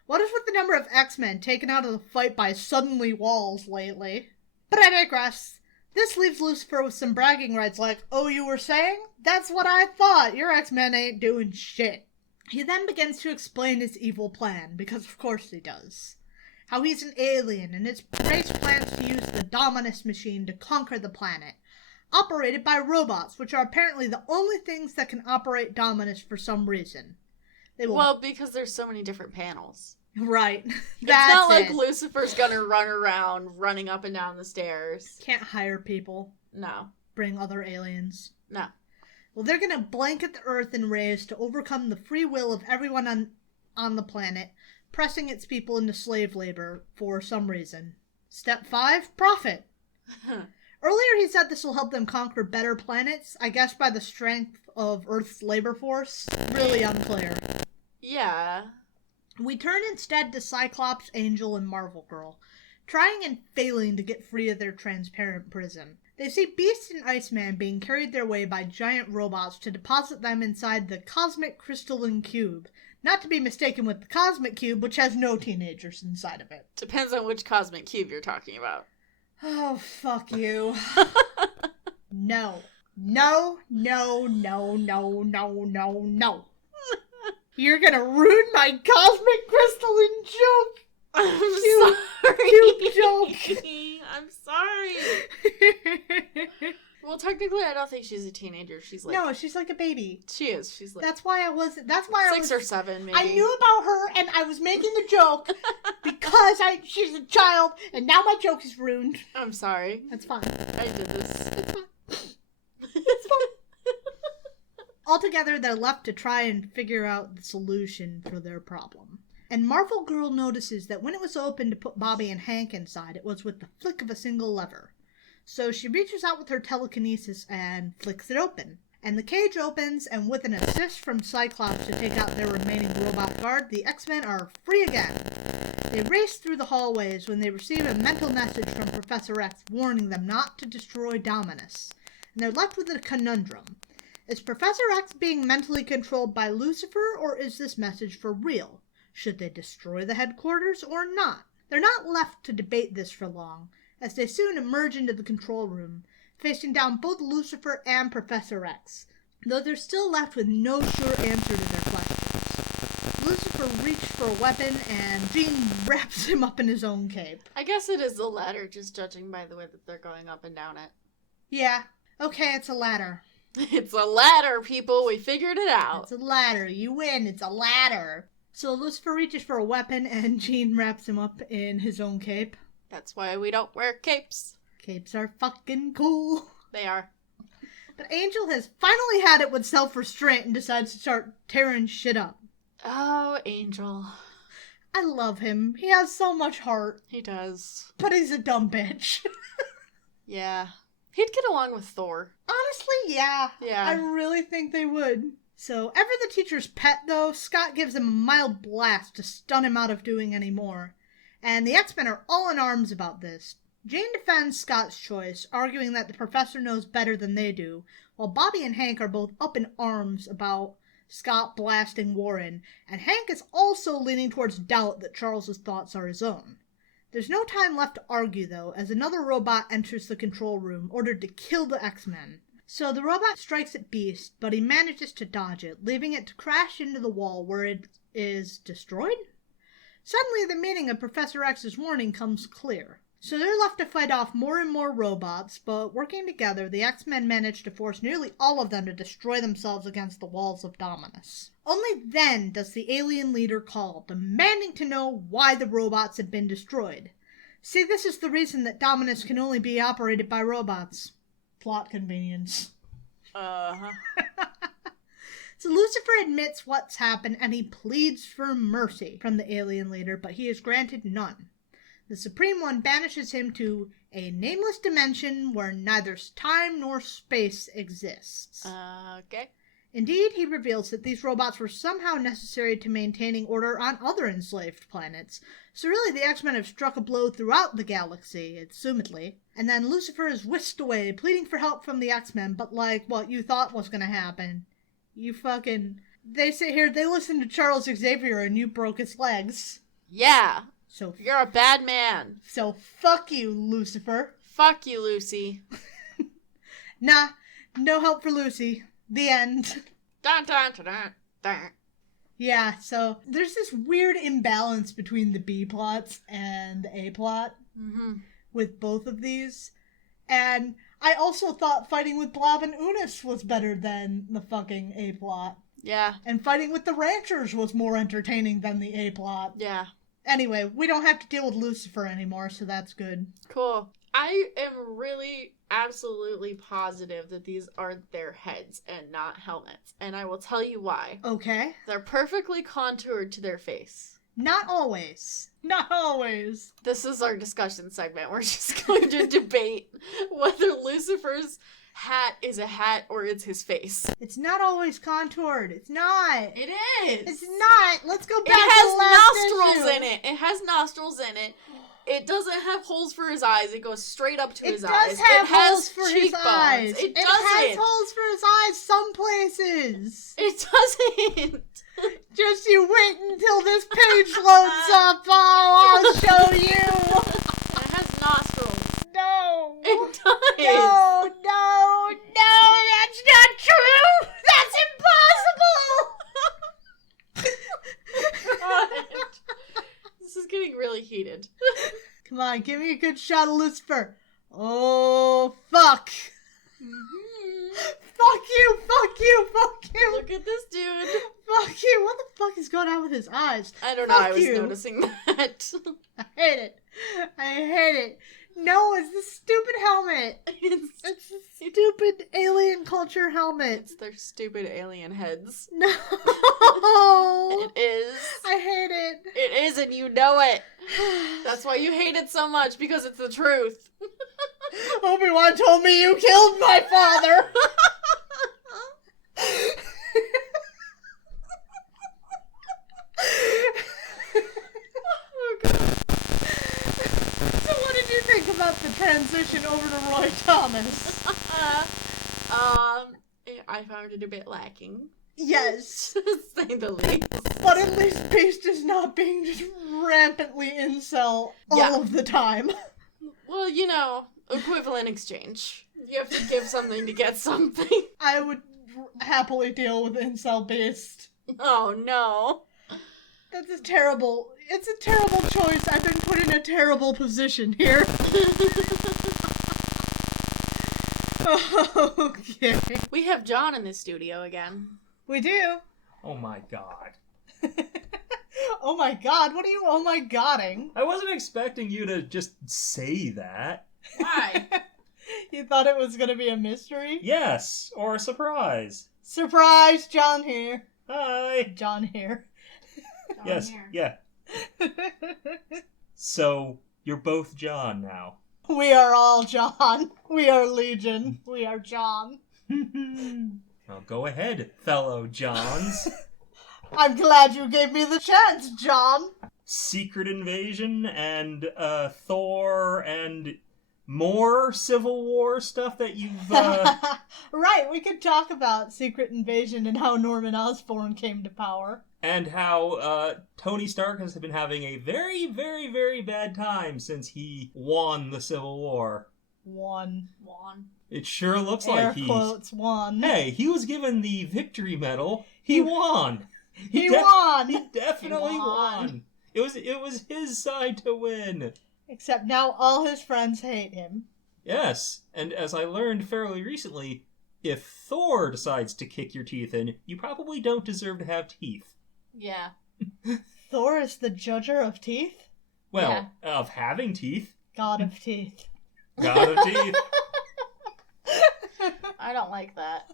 What is with the number of X-Men taken out of the fight by suddenly walls lately? But I digress. This leaves Lucifer with some bragging rights like, oh, you were saying? That's what I thought. Your X-Men ain't doing shit. He then begins to explain his evil plan, because of course he does. How he's an alien, and his race plans to use the Dominus machine to conquer the planet. operated by robots, which are apparently the only things that can operate Dominus for some reason. They will... Well, because there's so many different panels. Right. It's not like Lucifer's gonna run around running up and down the stairs. Can't hire people. No. Bring other aliens. No. Well, they're gonna blanket the Earth in rays to overcome the free will of everyone on the planet, pressing its people into slave labor for some reason. Step 5, profit. Earlier he said this will help them conquer better planets, I guess by the strength of Earth's labor force. Really unclear. Yeah. We turn instead to Cyclops, Angel, and Marvel Girl, trying and failing to get free of their transparent prison. They see Beast and Iceman being carried their way by giant robots to deposit them inside the Cosmic Crystalline Cube, not to be mistaken with the Cosmic Cube, which has no teenagers inside of it. Depends on which Cosmic Cube you're talking about. Oh, fuck you. No. No, no, no, no, no, no, no. You're gonna ruin my Cosmic Crystalline joke! I'm sorry. Cube joke! I'm sorry. Well, technically, I don't think she's a teenager. She's like... No, she's like a baby. She is. She's like... That's why I wasn't... That's why 6 or 7, maybe. I knew about her, and I was making the joke because she's a child, and now my joke is ruined. I'm sorry. That's fine. I did this. It's fine. It's fine. Altogether, they're left to try and figure out the solution for their problem. And Marvel Girl notices that when it was open to put Bobby and Hank inside, it was with the flick of a single lever. So she reaches out with her telekinesis and flicks it open. And the cage opens, and with an assist from Cyclops to take out their remaining robot guard, the X-Men are free again. They race through the hallways when they receive a mental message from Professor X warning them not to destroy Dominus. And they're left with a conundrum. Is Professor X being mentally controlled by Lucifer, or is this message for real? Should they destroy the headquarters or not? They're not left to debate this for long, as they soon emerge into the control room, facing down both Lucifer and Professor X, though they're still left with no sure answer to their questions. Lucifer reached for a weapon, and Jean wraps him up in his own cape. I guess it is the latter, just judging by the way that they're going up and down it. Yeah. Okay, it's a ladder. It's a ladder, people. We figured it out. It's a ladder. You win. It's a ladder. So Lucifer reaches for a weapon, and Jean wraps him up in his own cape. That's why we don't wear capes. Capes are fucking cool. They are. But Angel has finally had it with self-restraint and decides to start tearing shit up. Oh, Angel. I love him. He has so much heart. He does. But he's a dumb bitch. Yeah. He'd get along with Thor. Honestly, yeah. Yeah. I really think they would. So, ever the teacher's pet, though, Scott gives him a mild blast to stun him out of doing any more. And the X-Men are all in arms about this. Jane defends Scott's choice, arguing that the professor knows better than they do, while Bobby and Hank are both up in arms about Scott blasting Warren, and Hank is also leaning towards doubt that Charles's thoughts are his own. There's no time left to argue, though, as another robot enters the control room, ordered to kill the X-Men. So the robot strikes at Beast, but he manages to dodge it, leaving it to crash into the wall where it is destroyed? Suddenly, the meaning of Professor X's warning comes clear. So they're left to fight off more and more robots, but working together, the X-Men manage to force nearly all of them to destroy themselves against the walls of Dominus. Only then does the alien leader call, demanding to know why the robots have been destroyed. See, this is the reason that Dominus can only be operated by robots. Plot convenience. Uh-huh. So Lucifer admits what's happened, and he pleads for mercy from the alien leader, but he is granted none. The Supreme One banishes him to a nameless dimension where neither time nor space exists. Okay. Indeed, he reveals that these robots were somehow necessary to maintaining order on other enslaved planets. So really, the X-Men have struck a blow throughout the galaxy, assumedly. And then Lucifer is whisked away, pleading for help from the X-Men, but like what you thought was gonna happen. You fucking... They sit here, they listen to Charles Xavier, and you broke his legs. Yeah. So you're a bad man. So fuck you, Lucifer. Fuck you, Lucy. Nah, no help for Lucy. The end. Dun, dun, dun, dun, dun. Yeah, so there's this weird imbalance between the B plots and the A plot with both of these. And I also thought fighting with Blob and Unis was better than the fucking A-plot. Yeah. And fighting with the ranchers was more entertaining than the A-plot. Yeah. Anyway, we don't have to deal with Lucifer anymore, so that's good. Cool. I am really absolutely positive that these are their heads and not helmets. And I will tell you why. Okay. They're perfectly contoured to their face. Not always. Not always. This is our discussion segment. We're just going to debate whether Lucifer's hat is a hat or it's his face. It's not always contoured. It's not. It is. It's not. Let's go back It to has the last nostrils issue. in it. It has nostrils in it. It doesn't have holes for his eyes. It goes straight up to his eyes. It does have holes for his cheekbones. eyes. It has doesn't. holes for his eyes some places. It doesn't. Just you wait until this page loads up. Oh, I'll show you. It has nostrils. No. It does. No, that's not true. That's impossible. God. This is getting really heated. Come on, give me a good shot of Lucifer. Oh, fuck. Fuck you, fuck you, fuck you. Look at this dude. Fuck you. What the fuck is going on with his eyes? I don't know. Fuck I was you. noticing that. I hate it. I hate it. No, it's the stupid helmet. It's It's the stupid alien culture helmet. their stupid alien heads. No. It is. I hate it. It is, and you know it. That's why you hate it so much, because it's the truth. Obi-Wan told me you killed my father. Oh, God. So what did you think about the transition over to Roy Thomas? I found it a bit lacking. Yes. To say the least. But at least Beast is not being just rampantly incel Yeah. all of the time. Well, you know, equivalent exchange. You have to give something to get something. I would happily deal with incel Beast. Oh, no. That's a terrible... It's a terrible choice. I've been put in a terrible position here. Okay. We have John in the studio again. We do. Oh my god. Oh my god, what are you oh my godding? I wasn't expecting you to just say that. Why? You thought it was gonna be a mystery? Yes, or a surprise. Surprise, John here. Hi. John here. John Yes, here. yeah. So, you're both John now. We are all John. We are Legion. We are John. Now go ahead, fellow Johns. I'm glad you gave me the chance, John. Secret Invasion and Thor and more Civil War stuff that you've... Right, we could talk about Secret Invasion and how Norman Osborn came to power. and how Tony Stark has been having a very, very, very bad time since he won the Civil War. Won. It sure looks Air like he's... quotes, won. Hey, he was given the victory medal. He won. He won. He definitely He won. won. It was his side to win. Except now all his friends hate him. Yes, and as I learned fairly recently, if Thor decides to kick your teeth in, you probably don't deserve to have teeth. Yeah. Thor is the judger of teeth? Well, of having teeth. God of teeth. God of teeth. I don't like that.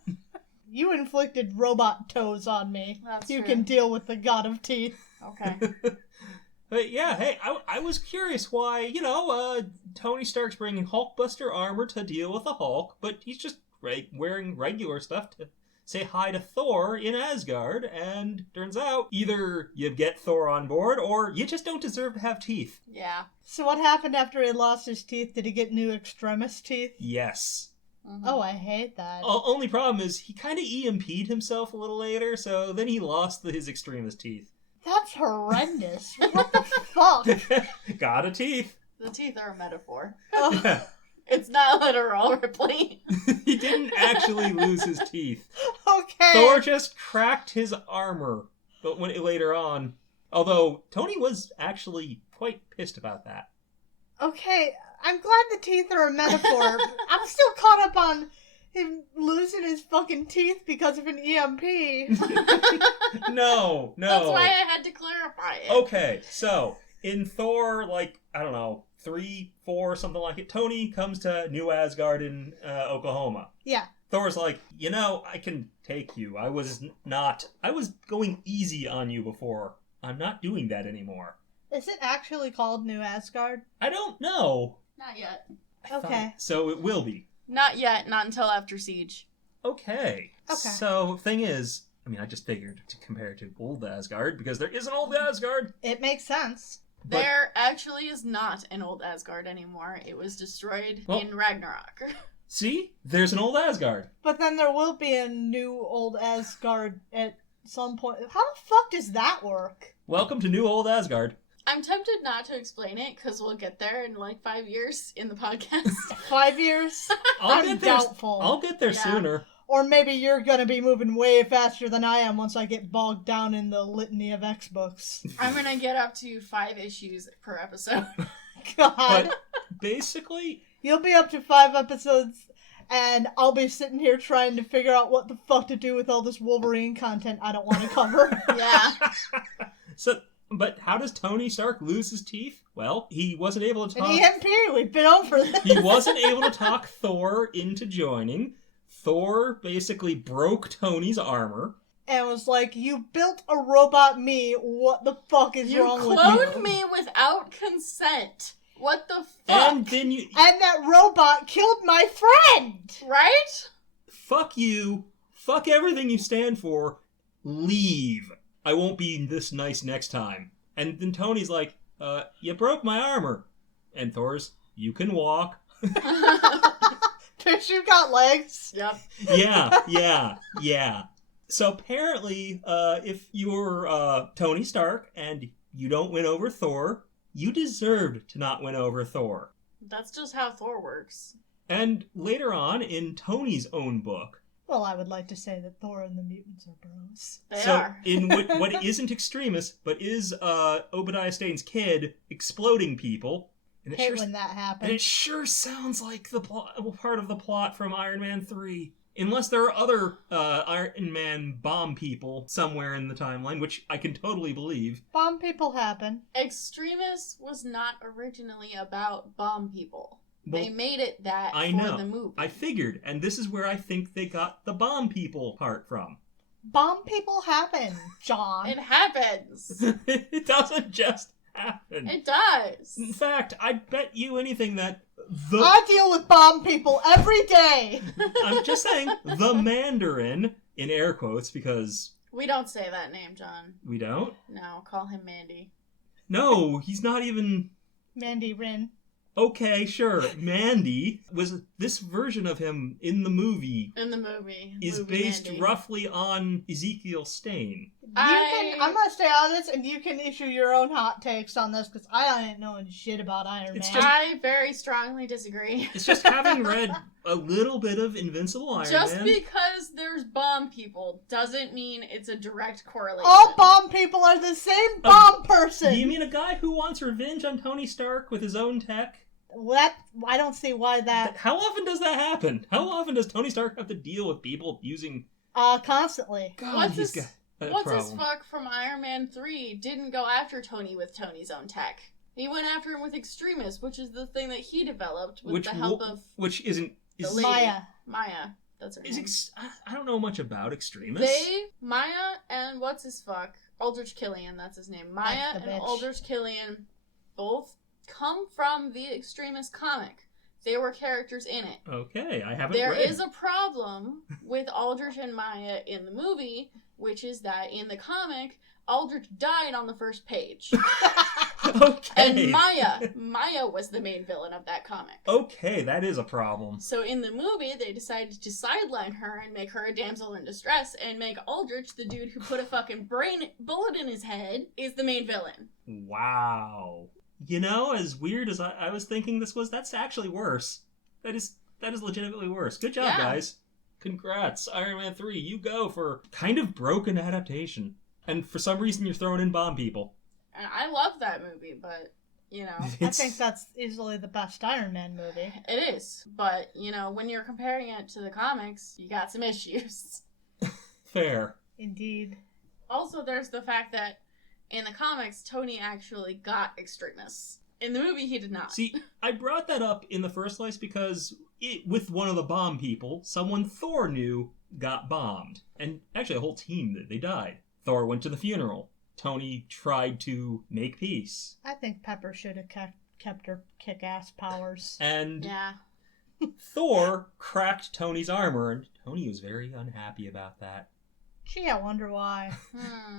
You inflicted robot toes on me. That's you true. can deal with the god of teeth. Okay. But yeah, hey, I was curious why, Tony Stark's bringing Hulkbuster armor to deal with the Hulk, but he's just wearing regular stuff to say hi to Thor in Asgard, and turns out either you get Thor on board, or you just don't deserve to have teeth. Yeah. So what happened after he lost his teeth? Did he get new extremis teeth? Yes. Mhm. Oh, I hate that. Only problem is he kind of EMP'd himself a little later, so then he lost his extremist teeth. That's horrendous. What the fuck? Got a teeth. The teeth are a metaphor. Oh, It's not literal, Ripley. He didn't actually lose his teeth. okay. Thor just cracked his armor, but later on. Although Tony was actually quite pissed about that. Okay, I'm glad the teeth are a metaphor. I'm still caught up on him losing his fucking teeth because of an EMP. No. That's why I had to clarify it. Okay, so in Thor, I don't know, 3, 4, something like it, Tony comes to New Asgard in Oklahoma. Yeah. Thor's like, I can take you. I was going easy on you before. I'm not doing that anymore. Is it actually called New Asgard? I don't know. Not yet. Okay. So it will be. Not yet. Not until after Siege. Okay. Okay. So, thing is, I just figured to compare it to old Asgard, because there is an old Asgard. It makes sense. But- There actually is not an old Asgard anymore. It was destroyed in Ragnarok. See? There's an old Asgard. But then there will be a new old Asgard at some point. How the fuck does that work? Welcome to new old Asgard. I'm tempted not to explain it because we'll get there in 5 years in the podcast. 5 years? I'll I'm get there. doubtful. I'll get there Yeah. sooner. Or maybe you're gonna be moving way faster than I am once I get bogged down in the litany of X books. I'm gonna get up to 5 issues per episode. God. But basically, You'll be up to 5 episodes, and I'll be sitting here trying to figure out what the fuck to do with all this Wolverine content I don't want to cover. Yeah. But how does Tony Stark lose his teeth? Well, he wasn't able to An talk. EMP, we've been over this. He wasn't able to talk Thor into joining. Thor basically broke Tony's armor. And was like, you built a robot me, what the fuck is You wrong with cloned you? me without consent. What the fuck? And then you... And that robot killed my friend! Right? Fuck you. Fuck everything you stand for. Leave. I won't be this nice next time. And then Tony's like, you broke my armor. And Thor's, you can walk. Tissue got legs. Yep. Yeah. So apparently, if you're Tony Stark and you don't win over Thor, you deserved to not win over Thor. That's just how Thor works. And later on, in Tony's own book, Well, I would like to say that Thor and the mutants are bros. They so are. in what isn't Extremis, but is Obadiah Stane's kid exploding people, and Hate when that happens. and it sure sounds like the part of the plot from Iron Man 3. Unless there are other Iron Man bomb people somewhere in the timeline, which I can totally believe. Bomb people happen. Extremis was not originally about bomb people. Well, They made it that I for know. the movie. I figured, and this is where I think they got the bomb people part from. Bomb people happen, John. It happens. It doesn't just happen. It does. In fact, I bet you anything that I deal with bomb people every day. I'm just saying, the Mandarin, in air quotes, because We don't say that name, John. we don't. No, call him Mandy. No, he's not even... Mandy Rin. Okay, sure. Mandy was this version of him in the movie In the movie. is movie based Mandy. roughly on Ezekiel Stain. I'm gonna stay on this, and you can issue your own hot takes on this because I ain't knowing shit about Iron It's Man. just- I very strongly disagree. It's just having read a little bit of Invincible Iron Just Man. because there's bomb people doesn't mean it's a direct correlation. All bomb people are the same bomb person. You mean a guy who wants revenge on Tony Stark with his own tech? That I don't see why that. How often does that happen? How often does Tony Stark have to deal with people using... Constantly. God, What's he's this- got a What's problem. this fuck from Iron Man 3 didn't go after Tony with Tony's own tech? He went after him with Extremis, which is the thing that he developed with the help of Which isn't... the Is, lady. Maya. Maya. That's her name. I don't know much about Extremis. Maya and what's his fuck? Aldrich Killian, that's his name. Maya That's the and bitch. Aldrich Killian both come from the Extremis comic. They were characters in it. Okay, I haven't There read. is a problem with Aldrich and Maya in the movie, which is that in the comic, Aldrich died on the first page. Okay. And Maya was the main villain of that comic. Okay, that is a problem. So in the movie, they decided to sideline her and make her a damsel in distress and make Aldrich, the dude who put a fucking bullet in his head, is the main villain. Wow. You know, as weird as I was thinking this was, that's actually worse. That is legitimately worse. Good job, Yeah. guys. Congrats. Iron Man 3, you go for kind of broken adaptation. And for some reason, you're throwing in bomb people. And I love that movie, but you know. I think that's easily the best Iron Man movie. It is. But, you know, when you're comparing it to the comics, you got some issues. Fair. Indeed. Also, there's the fact that in the comics, Tony actually got extremis. In the movie, he did not. See, I brought that up in the first place because with one of the bomb people, someone Thor knew got bombed. And actually, a whole team, they died. Thor went to the funeral. Tony tried to make peace. I think Pepper should have kept her kick-ass powers. And Yeah. Thor cracked Tony's armor, and Tony was very unhappy about that. Gee, I wonder why.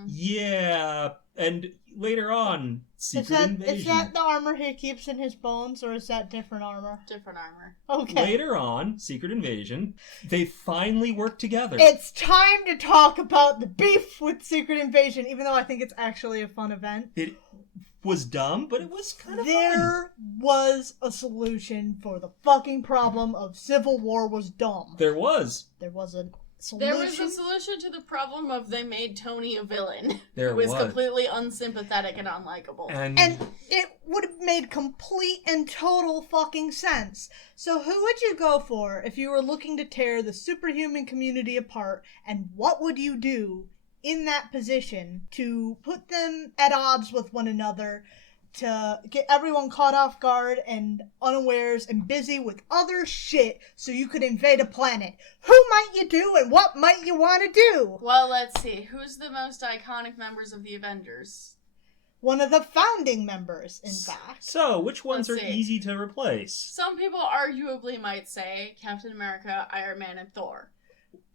Yeah, and later on, Secret Invasion. Is that the armor he keeps in his bones, or is that different armor? Different armor. Okay. Later on, Secret Invasion, they finally work together. It's time to talk about the beef with Secret Invasion, even though I think it's actually a fun event. It was dumb, but it was kind of fun. There was a solution for the fucking problem of Civil War was dumb. There was. There was a solution. There was a solution to the problem of they made Tony a villain. There who was was. completely unsympathetic and unlikable. And it would have made complete and total fucking sense. So who would you go for if you were looking to tear the superhuman community apart, and what would you do in that position to put them at odds with one another, to get everyone caught off guard and unawares and busy with other shit so you could invade a planet? Who might you do, and what might you want to do? Well, let's see. Who's the most iconic members of the Avengers? One of the founding members, in fact. So, which ones Let's are see. easy to replace? Some people arguably might say Captain America, Iron Man, and Thor.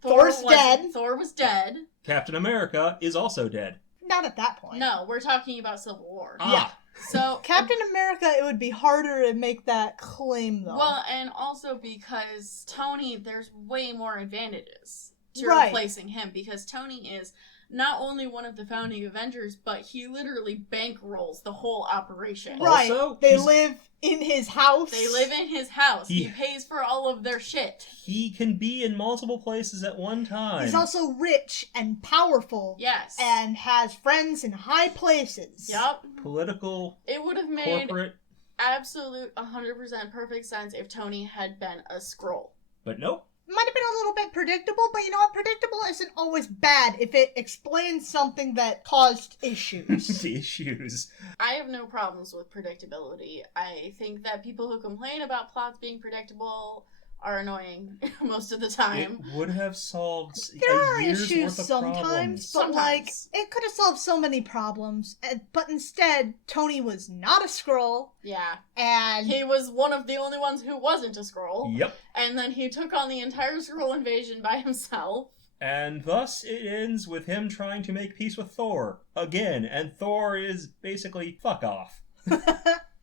Thor's dead. Thor was dead. Captain America is also dead. Not at that point. No, we're talking about Civil War. Ah. So Captain America, it would be harder to make that claim, though. Well, and also because Tony, there's way more advantages to Right. replacing him, because Tony is not only one of the founding Avengers, but he literally bankrolls the whole operation. right. Also, they he's- live in his house. They live in his house. He He- pays for all of their shit. He can be in multiple places at one time. He's also rich and powerful. Yes. And has friends in high places. Yup. Political, It would have made corporate, absolute 100% perfect sense if Tony had been a Skrull. but nope. Might have been a little bit predictable, but you know what? Predictable isn't always bad if it explains something that caused issues. Issues. I have no problems with predictability. I think that people who complain about plots being predictable are annoying most of the time. It would have solved There a are year's issues worth of sometimes, problems. but like, Sometimes. it could have solved so many problems. But instead, Tony was not a Skrull, Yeah. and He was one of the only ones who wasn't a Skrull. Yep. And then he took on the entire Skrull invasion by himself. And thus it ends with him trying to make peace with Thor again, and Thor is basically fuck off.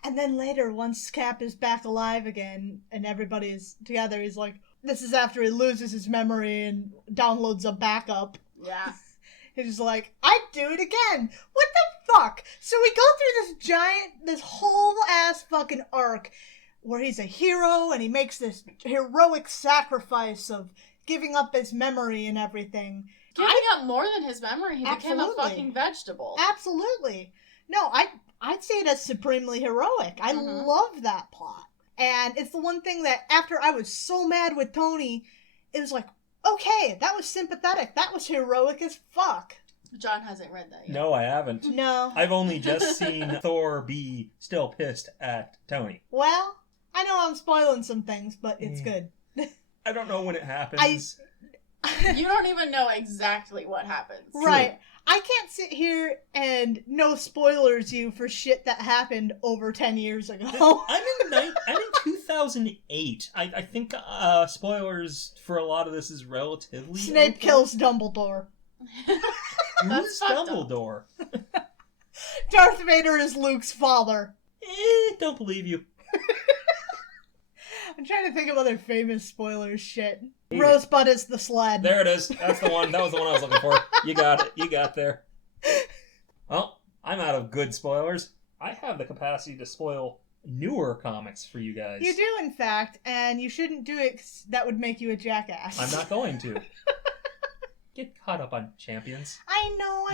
And then later, once Cap is back alive again and everybody is together, he's like, this is after he loses his memory and downloads a backup. Yeah. He's like, I'd do it again. What the fuck? So we go through this whole ass fucking arc where he's a hero and he makes this heroic sacrifice of giving up his memory and everything. Giving up more than his memory, he became a Absolutely. fucking vegetable. Absolutely. No, I'd say it as supremely heroic. I Mhm. love that plot. And it's the one thing that after I was so mad with Tony, it was like, okay, that was sympathetic. That was heroic as fuck. John hasn't read that yet. No, I haven't. No. I've only just seen Thor be still pissed at Tony. Well, I know I'm spoiling some things, but it's good. I don't know when it happens. You don't even know exactly what happens. Right. I can't sit here and no spoilers you for shit that happened over 10 years ago. I'm in 2008. I think spoilers for a lot of this is relatively Snape okay. kills Dumbledore. That's Who's fucked up. Dumbledore? Darth Vader is Luke's father. Don't believe you. I'm trying to think of other famous spoilers shit. Hate it. Rosebud is the sled. There it is. That's the one. That was the one I was looking for. You got it. You got there. Well, I'm out of good spoilers. I have the capacity to spoil newer comics for you guys. You do, in fact, and you shouldn't do it 'cause that would make you a jackass. I'm not going to. Get caught up on Champions. I know.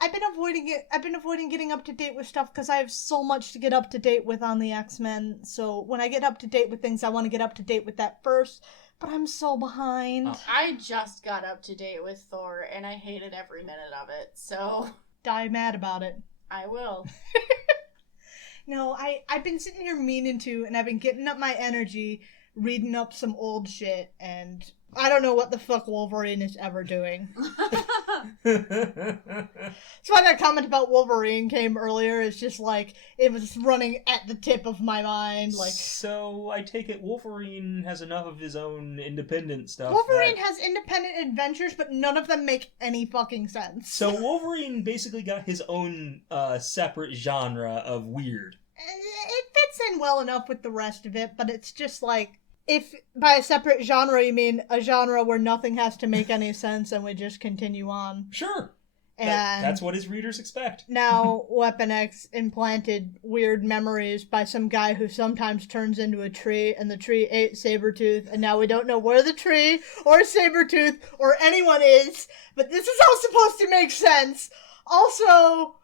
I've been avoiding it. I've been avoiding getting up to date with stuff because I have so much to get up to date with on the X-Men. So when I get up to date with things, I want to get up to date with that first. But I'm so behind. Oh. I just got up to date with Thor, and I hated every minute of it, so... Die mad about it. I will. No, I've been sitting here meaning to, and I've been getting up my energy, reading up some old shit, and I don't know what the fuck Wolverine is ever doing. That's why that comment about Wolverine came earlier. It's just like, it was running at the tip of my mind. Like, so I take it Wolverine has enough of his own independent stuff. Wolverine has independent adventures, but none of them make any fucking sense. So Wolverine basically got his own separate genre of weird. It fits in well enough with the rest of it, but it's just like, if by a separate genre you mean a genre where nothing has to make any sense and we just continue on. Sure. And that's what his readers expect. Now Weapon X implanted weird memories by some guy who sometimes turns into a tree, and the tree ate Sabretooth, and now we don't know where the tree or Sabretooth or anyone is, but this is all supposed to make sense. Also,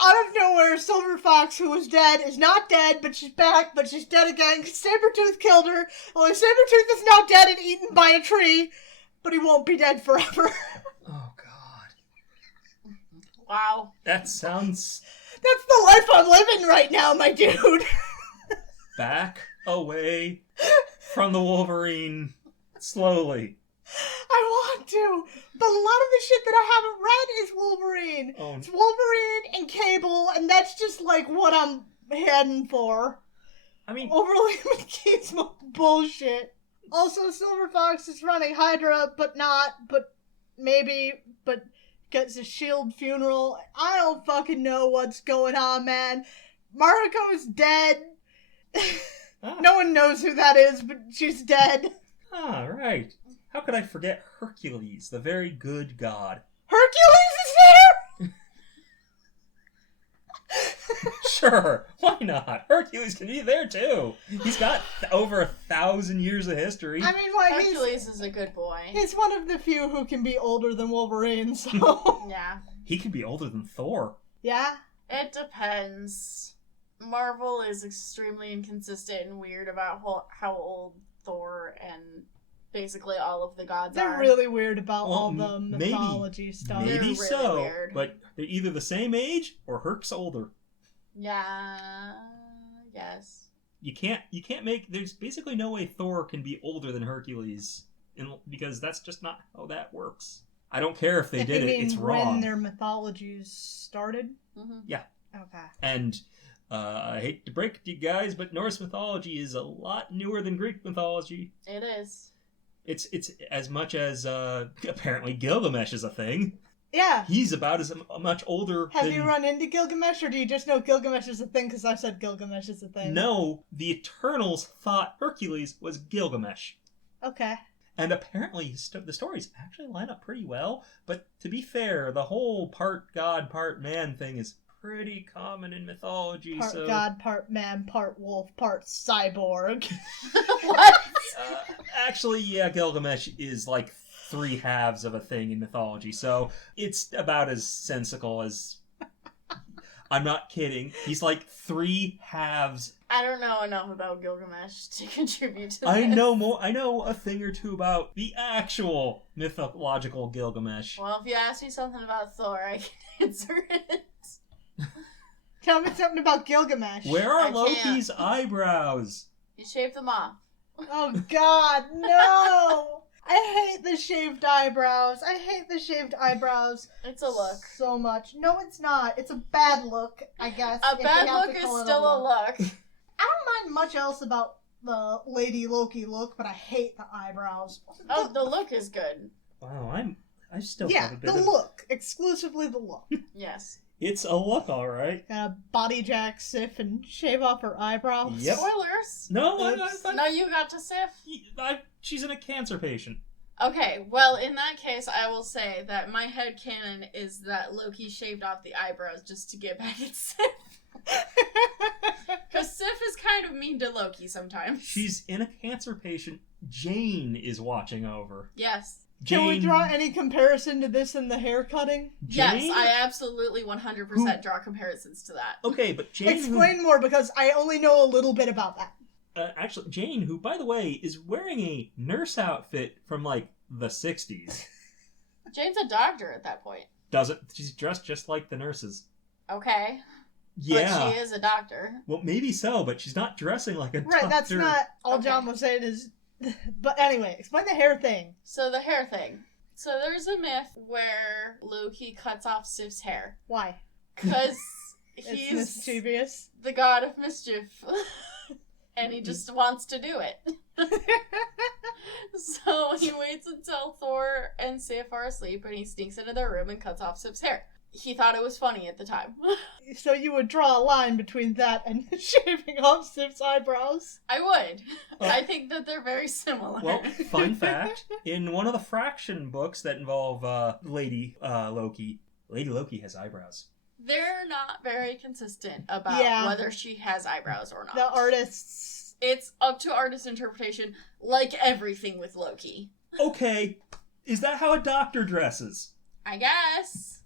out of nowhere, Silver Fox, who was dead, is not dead, but she's back, but she's dead again because Sabretooth killed her. Only Sabretooth is now dead and eaten by a tree, but he won't be dead forever. Oh, God. Wow. That sounds... That's the life I'm living right now, my dude. Back away from the Wolverine slowly. I want to, but a lot of the shit that I haven't read is Wolverine. Oh. It's Wolverine and Cable, and that's just like what I'm heading for. I mean... Overly McKee's bullshit. Also, Silver Fox is running Hydra, but not, but maybe, but gets a S.H.I.E.L.D. funeral. I don't fucking know what's going on, man. Mariko's dead. Ah. No one knows who that is, but she's dead. Ah, right. How could I forget Hercules, the very good god? Hercules is there? Sure, why not? Hercules can be there too. He's got over 1,000 years of history. I mean, why Hercules is a good boy. he's one of the few who can be older than Wolverine, so... Yeah. He could be older than Thor. Yeah? It depends. Marvel is extremely inconsistent and weird about how old Thor and basically all of the gods They're are. really weird about Well, all the mythology stuff. They're Maybe really so, weird. but they're either the same age or Herc's older. Yeah. Yes. You can't make... There's basically no way Thor can be older than Hercules, because that's just not how that works. I don't care if they did it, it's wrong. When their mythologies started? Mm-hmm. Yeah. Okay. And I hate to break it to you guys, but Norse mythology is a lot newer than Greek mythology. It is. It's as much as apparently Gilgamesh is a thing. Yeah. He's about as much older Have than... you run into Gilgamesh, or do you just know Gilgamesh is a thing because I said Gilgamesh is a thing? No, the Eternals thought Hercules was Gilgamesh. Okay. And apparently the stories actually line up pretty well. But to be fair, the whole part god, part man thing is pretty common in mythology. Part so... god, part man, part wolf, part cyborg. What? Actually, yeah, Gilgamesh is like 3 halves of a thing in mythology, so it's about as sensical as... I'm not kidding. He's like 3 halves. I don't know enough about Gilgamesh to contribute to this. I know a thing or two about the actual mythological Gilgamesh. Well, if you ask me something about Thor, I can answer it. Tell me something about Gilgamesh. Where are I can't. Loki's eyebrows? You shave them off. Oh god, no! I hate the shaved eyebrows. I hate the shaved eyebrows. It's a look. So much. No, it's not. It's a bad look, I guess. A if we bad have look to is call it still a look. I don't mind much else about the Lady Loki look, but I hate the eyebrows. Oh, the look is good. Wow, I still Yeah, have a bit the of... look. Exclusively the look. Yes. It's a look, alright. Gotta body jack Sif and shave off her eyebrows. Yep. Spoilers. No, Oops. No, you got to Sif. she's a cancer patient. Okay, well, in that case, I will say that my headcanon is that Loki shaved off the eyebrows just to get back at Sif. Because Sif is kind of mean to Loki sometimes. She's in a cancer patient Jane is watching over. Yes. Can we draw any comparison to this in the hair cutting? Yes, I absolutely 100% draw comparisons to that. Okay, but Jane... Explain more, because I only know a little bit about that. Actually, Jane, who, by the way, is wearing a nurse outfit from, like, the 60s. Jane's a doctor at that point. She's dressed just like the nurses. Okay. Yeah. But she is a doctor. Well, maybe so, but she's not dressing like a doctor. Right, that's not all John was saying is... But anyway, explain the hair thing. So the hair thing. So there's a myth where Loki cuts off Sif's hair. Why? Because he's mischievous. The god of mischief. And he just wants to do it. So he waits until Thor and Sif are asleep and he sneaks into their room and cuts off Sif's hair. He thought it was funny at the time. So you would draw a line between that and shaving off Sif's eyebrows? I would. I think that they're very similar. Well, fun fact, in one of the Fraction books that involve Lady Loki has eyebrows. They're not very consistent about whether she has eyebrows or not. The artists... It's up to artist interpretation, like everything with Loki. Okay, is that how a doctor dresses? I guess.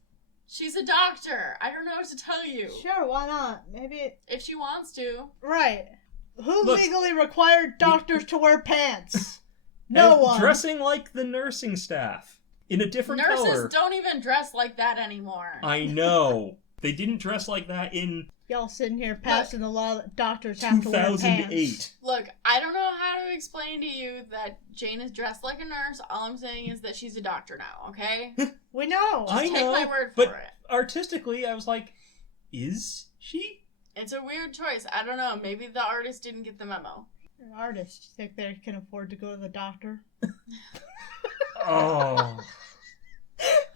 She's a doctor. I don't know what to tell you. Sure, why not? Maybe... If she wants to. Right. Who legally required doctors to wear pants? No one. Dressing like the nursing staff. In a different color. Nurses don't even dress like that anymore. I know. They didn't dress like that in... Y'all sitting here passing the law that doctors have to wear pants. 2008. Look, I don't know how to explain to you that Jane is dressed like a nurse. All I'm saying is that she's a doctor now, okay? We know. Just take my word for it. Artistically, I was like, is she? It's a weird choice. I don't know. Maybe the artist didn't get the memo. An artist. You think they can afford to go to the doctor? Oh...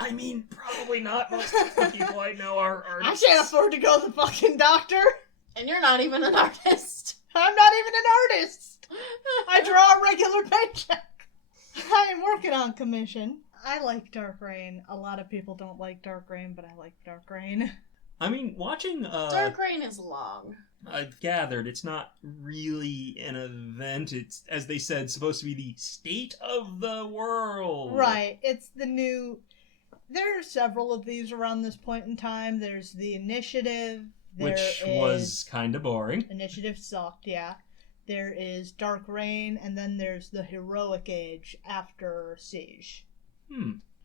I mean, probably not. Most of the people I know are artists. I can't afford to go to the fucking doctor. And you're not even an artist. I'm not even an artist. I draw a regular paycheck. I am working on commission. I like Dark Reign. A lot of people don't like Dark Reign, but I like Dark Reign. I mean, watching... Dark Reign is long. I've gathered it's not really an event. It's, as they said, supposed to be the state of the world. Right. It's the new... There are several of these around this point in time. There's the Initiative. Which was kind of boring. Initiative sucked, yeah. There is Dark Reign, and then there's the Heroic Age after Siege.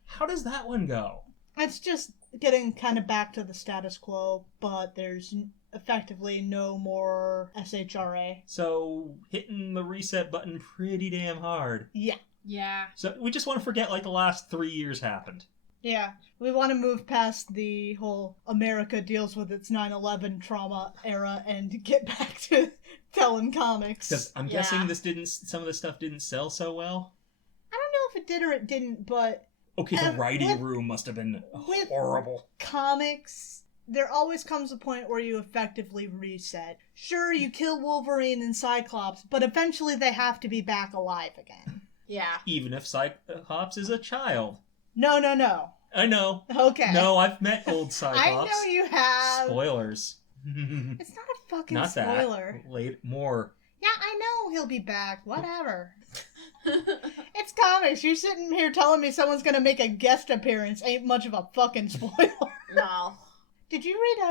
How does that one go? It's just getting kind of back to the status quo, but there's effectively no more SHRA. So, hitting the reset button pretty damn hard. Yeah. So, we just want to forget like the last 3 years happened. Yeah, we want to move past the whole America deals with its 9/11 trauma era and get back to telling comics. Because I'm guessing some of this stuff didn't sell so well. I don't know if it did or it didn't, but... Okay, the writing room must have been horrible. Comics, there always comes a point where you effectively reset. Sure, you kill Wolverine and Cyclops, but eventually they have to be back alive again. Yeah. Even if Cyclops is a child. No. I know. Okay. No, I've met old Cyclops. I know you have. Spoilers. It's not a fucking not spoiler. That. More. Yeah, I know he'll be back. Whatever. It's comics. You're sitting here telling me someone's gonna make a guest appearance. Ain't much of a fucking spoiler. No. Did you read,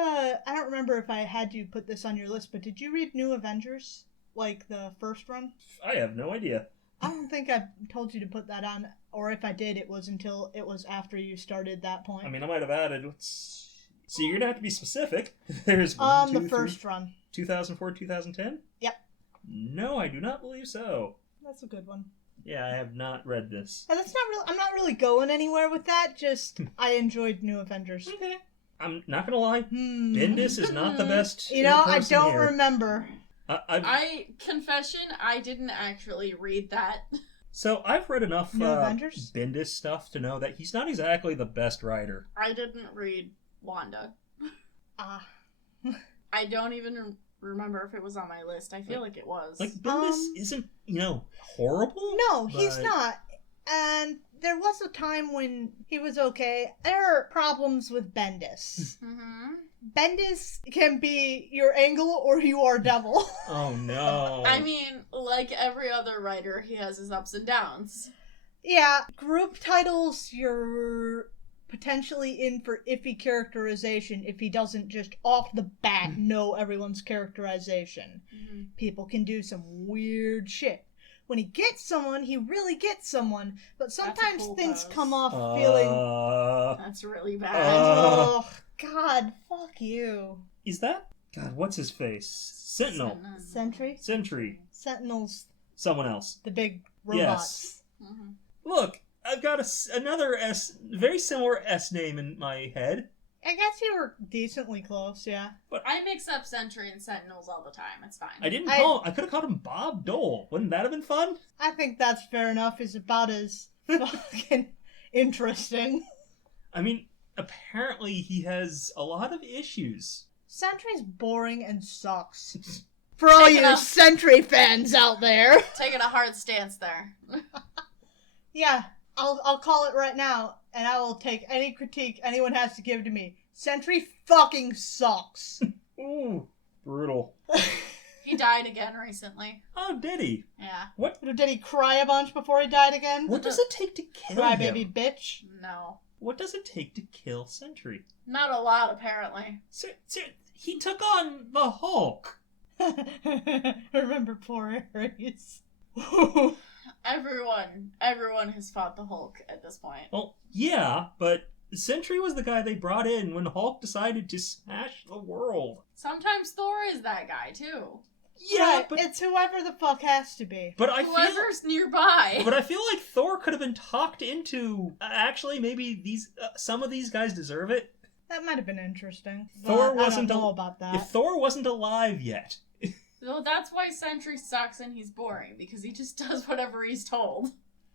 I don't remember if I had you put this on your list, but did you read New Avengers? Like the first run? I have no idea. I don't think I told you to put that on, or if I did, it was after you started that point. I mean, I might have added. So you're gonna have to be specific. There's the first run. 2004, 2010. Yep. No, I do not believe so. That's a good one. Yeah, I have not read this. And I'm not really going anywhere with that. Just I enjoyed New Avengers. Okay. I'm not gonna lie. Bendis is not the best. I don't remember. Confession, I didn't actually read that. So I've read enough Avengers? Bendis stuff to know that he's not exactly the best writer. I didn't read Wanda. I don't even remember if it was on my list. I feel like it was. Like, Bendis isn't, horrible? No, he's not. And there was a time when he was okay. There are problems with Bendis. Mm-hmm. Bendis can be your Angle or you are Devil. Oh, no. I mean, like every other writer, he has his ups and downs. Yeah, group titles, you're potentially in for iffy characterization if he doesn't just off the bat know everyone's characterization. Mm-hmm. People can do some weird shit. When he gets someone, he really gets someone, but sometimes cool things pose. come off feeling... That's really bad. Oh, God, fuck you. Is that? God, what's his face? Sentinel. Sentry? Sentry. Sentinels, Someone else. the big robots. Yes. Mm-hmm. Look, I've got another very similar S name in my head. I guess you were decently close, yeah. I mix up Sentry and Sentinels all the time. It's fine. I didn't call him. I could have called him Bob Dole. Wouldn't that have been fun? I think that's fair enough. It's about as fucking interesting. I mean, apparently he has a lot of issues. Sentry's boring and sucks. For all Taking you a- Sentry fans out there. Taking a hard stance there. Yeah, I'll call it right now, and I will take any critique anyone has to give to me. Sentry fucking sucks. Ooh, brutal. He died again recently. Oh, did he? Yeah. What? Did he cry a bunch before he died again? What does it take to kill Cry him? baby bitch. No. What does it take to kill Sentry? Not a lot, apparently. He took on the Hulk. Remember poor Ares. Everyone has fought the Hulk at this point. Well, yeah, but Sentry was the guy they brought in when Hulk decided to smash the world. Sometimes Thor is that guy, too. Yeah, Right, but it's whoever the fuck has to be. but I feel Whoever's nearby. but I feel like Thor could have been talked into. Actually, maybe some of these guys deserve it. That might have been interesting. Thor but wasn't I don't know al- about that. If Thor wasn't alive yet, Well, that's why Sentry sucks and he's boring, because he just does whatever he's told.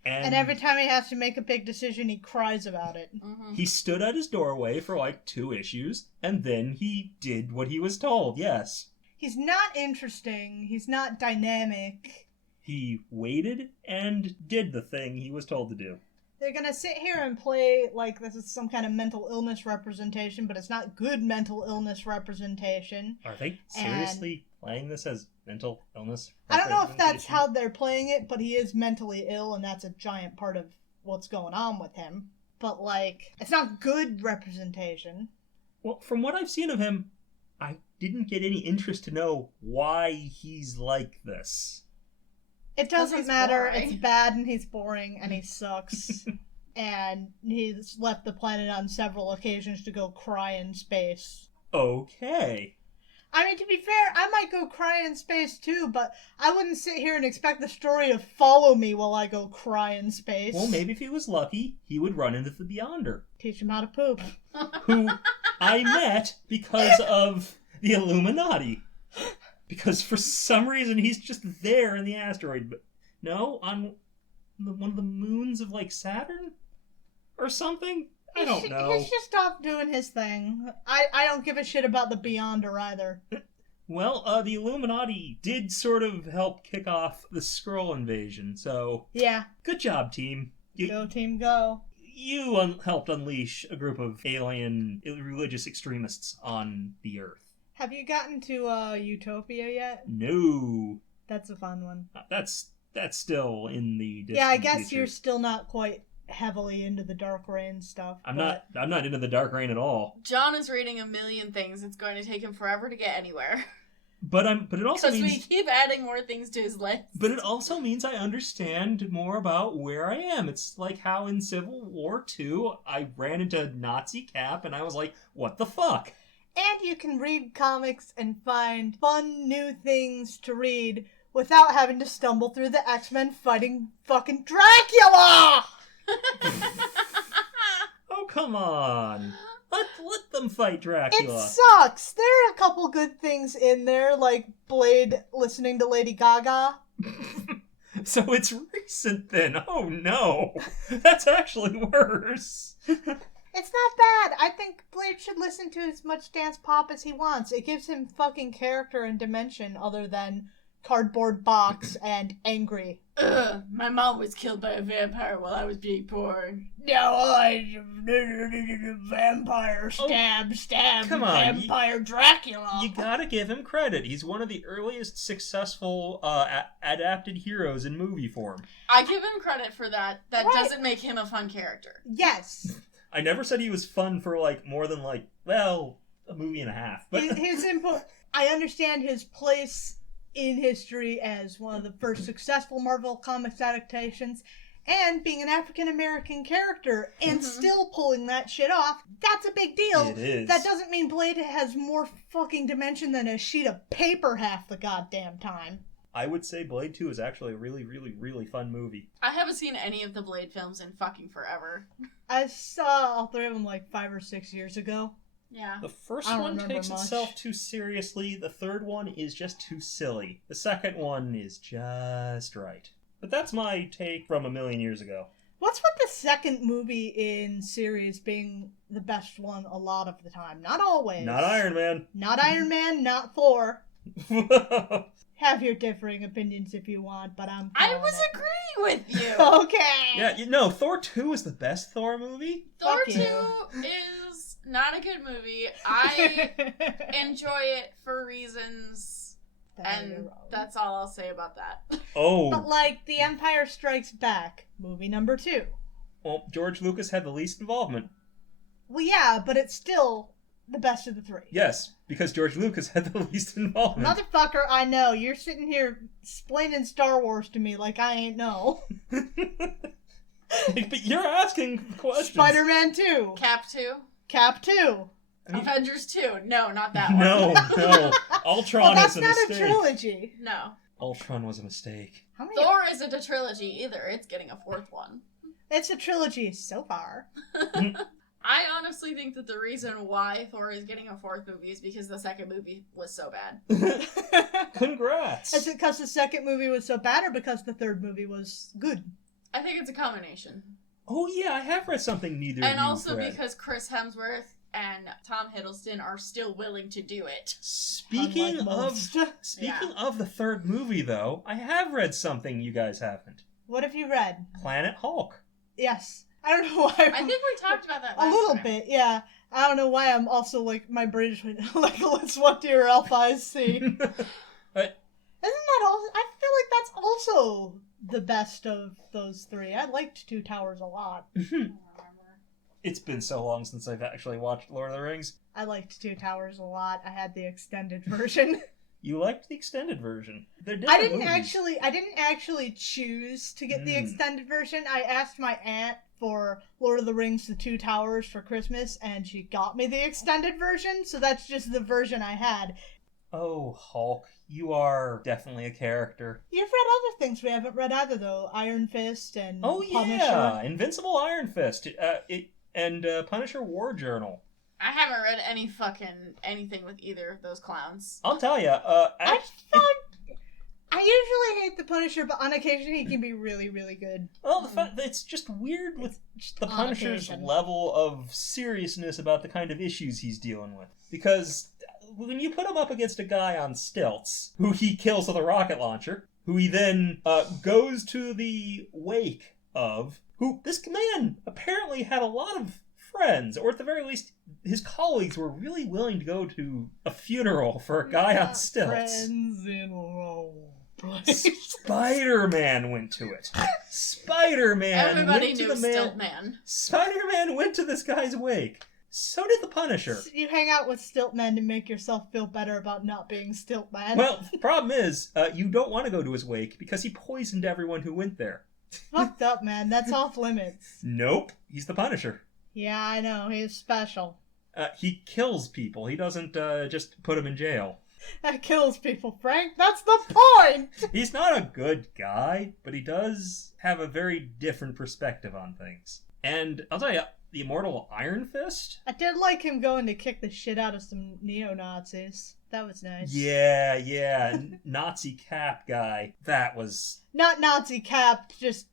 And every time he has to make a big decision, he cries about it. Mm-hmm. he stood at his doorway for like 2 issues, and then he did what he was told. Yes, He's not interesting. He's not dynamic. he waited and did the thing he was told to do. They're gonna sit here and play like this is some kind of mental illness representation, but it's not good mental illness representation. Are they seriously playing this as mental illness? I don't know if that's representation? how they're playing it, but he is mentally ill, and that's a giant part of what's going on with him. But, like, it's not good representation. Well, from what I've seen of him, I didn't get any interest to know why he's like this. It doesn't he's matter. boring. It's bad, and he's boring, and he sucks. And he's left the planet on several occasions to go cry in space. Okay. I mean, to be fair, I might go cry in space too, but I wouldn't sit here and expect the story to follow me while I go cry in space. Well, maybe if he was lucky, he would run into the Beyonder, Teach him how to poop. who I met because of the Illuminati. Because for some reason he's just there in the asteroid. But no, on one of the moons of like Saturn or something. I don't know. He's just off doing his thing. I don't give a shit about the Beyonder either. Well, the Illuminati did sort of help kick off the Skrull invasion, so Yeah, good job, team. go team go. You helped unleash a group of alien religious extremists on the Earth. Have you gotten to Utopia yet? No, That's a fun one. that's still in the distant Yeah, I guess future. you're still not quite heavily into the Dark Reign stuff. I'm but- not into the Dark Reign at all. John is reading a million things. It's going to take him forever to get anywhere. But it also Because we means keep adding more things to his list. But it also means I understand more about where I am. It's like how in Civil War II, I ran into Nazi Cap and I was like, what the fuck? And you can read comics and find fun new things to read without having to stumble through the X-Men fighting fucking Dracula! Oh, come on. Let them fight It Dracula. sucks! There are a couple good things in there, like Blade listening to Lady Gaga. So it's recent then. Oh no. That's actually worse. It's not bad. I think Blade should listen to as much dance pop as he wants. It gives him fucking character and dimension other than cardboard box and angry. Ugh, my mom was killed by a vampire while I was being born. No, vampire stab, come on, vampire Dracula. You gotta give him credit. He's one of the earliest successful adapted heroes in movie form. I give him credit for that. That Right. doesn't make him a fun character. Yes. I never said he was fun for, like, more than, like, well, a movie and a half. But His input. I understand his place in history as one of the first successful Marvel Comics adaptations, and being an African-American character and still pulling that shit off, that's a big deal. It is. That doesn't mean Blade has more fucking dimension than a sheet of paper half the goddamn time. I would say Blade 2 is actually a really, really, really fun movie. I haven't seen any of the Blade films in fucking forever. I saw all three of them like 5 or 6 years ago. Yeah. The first I don't one remember takes much. itself too seriously. The third one is just too silly. The second one is just right. But that's my take from a million years ago. What's with the second movie in series being the best one a lot of the time? Not always. Not Iron Man. Not Iron Man, not Thor. Have your differing opinions if you want, but I calling was it. agreeing with you. Okay. Yeah, Thor 2 is the best Thor movie. Thor Fuck 2 you. is not a good movie. I enjoy it for reasons, and that's all I'll say about that. Oh, But like The Empire Strikes Back, movie number 2. well, George Lucas had the least involvement. Well, yeah, but it's still the best of the three. Yes, because George Lucas had the least involvement. Motherfucker, I know. You're sitting here explaining Star Wars to me like I ain't know. But you're asking questions. Spider-Man 2. Cap 2. Cap 2. I mean, Avengers 2. No, not that one. no. Ultron Well, that's is a not mistake. a trilogy. No. Ultron was a mistake. How many? Thor isn't a trilogy either. It's getting a fourth one. It's a trilogy so far. I honestly think that the reason why Thor is getting a fourth movie is because the second movie was so bad. Congrats. Is it because the second movie was so bad or because the third movie was good? I think it's a combination. Oh yeah, I have read something neither And of you also read. because Chris Hemsworth and Tom Hiddleston are still willing to do it. Speaking Unlike most. of the third movie though, I have read something you guys haven't. What have you read? Planet Hulk. Yes. I don't know why. I think we talked about that a last little time. bit, yeah. I don't know why I'm also like my brain just went Legolas, what do your elf eyes see? Isn't that also? I feel like that's also the best of those three. I liked Two Towers a lot. It's been so long since I've actually watched Lord of the Rings. I liked Two Towers a lot. I had the extended version. You liked the extended version. They're I different didn't movies. actually choose to get the extended version. I asked my aunt for Lord of the Rings: The Two Towers for Christmas, and she got me the extended version, so that's just the version I had. Oh, Hulk, you are definitely a character. You've read other things we haven't read either, though. Iron Fist and Oh Punisher. yeah, Invincible Iron Fist, and Punisher War Journal. I haven't read any fucking anything with either of those clowns. I'll tell you. I usually hate the Punisher, but on occasion he can be really, really good. Well, it's just weird with the on Punisher's occasion. level of seriousness about the kind of issues he's dealing with. Because when you put him up against a guy on stilts, who he kills with a rocket launcher, who he then goes to the wake of, who this man apparently had a lot of friends, or at the very least, his colleagues were really willing to go to a funeral for a guy on stilts. Friends in low place. Spider-Man went to it. Spider-Man Everybody went to knew the man. Stilt Man. Spider-Man went to this guy's wake. So did the Punisher. You hang out with Stiltman to make yourself feel better about not being Stiltman. Well, the problem is, you don't want to go to his wake because he poisoned everyone who went there. Fucked up, man. That's off limits. Nope, he's the Punisher. Yeah, I know. He's special. He kills people. He doesn't just put them in jail. That kills people, Frank. That's the point! He's not a good guy, but he does have a very different perspective on things. And I'll tell you, the immortal Iron Fist? I did like him going to kick the shit out of some neo-Nazis. That was nice. Yeah, Nazi Cap guy. That was... Not Nazi Cap, just...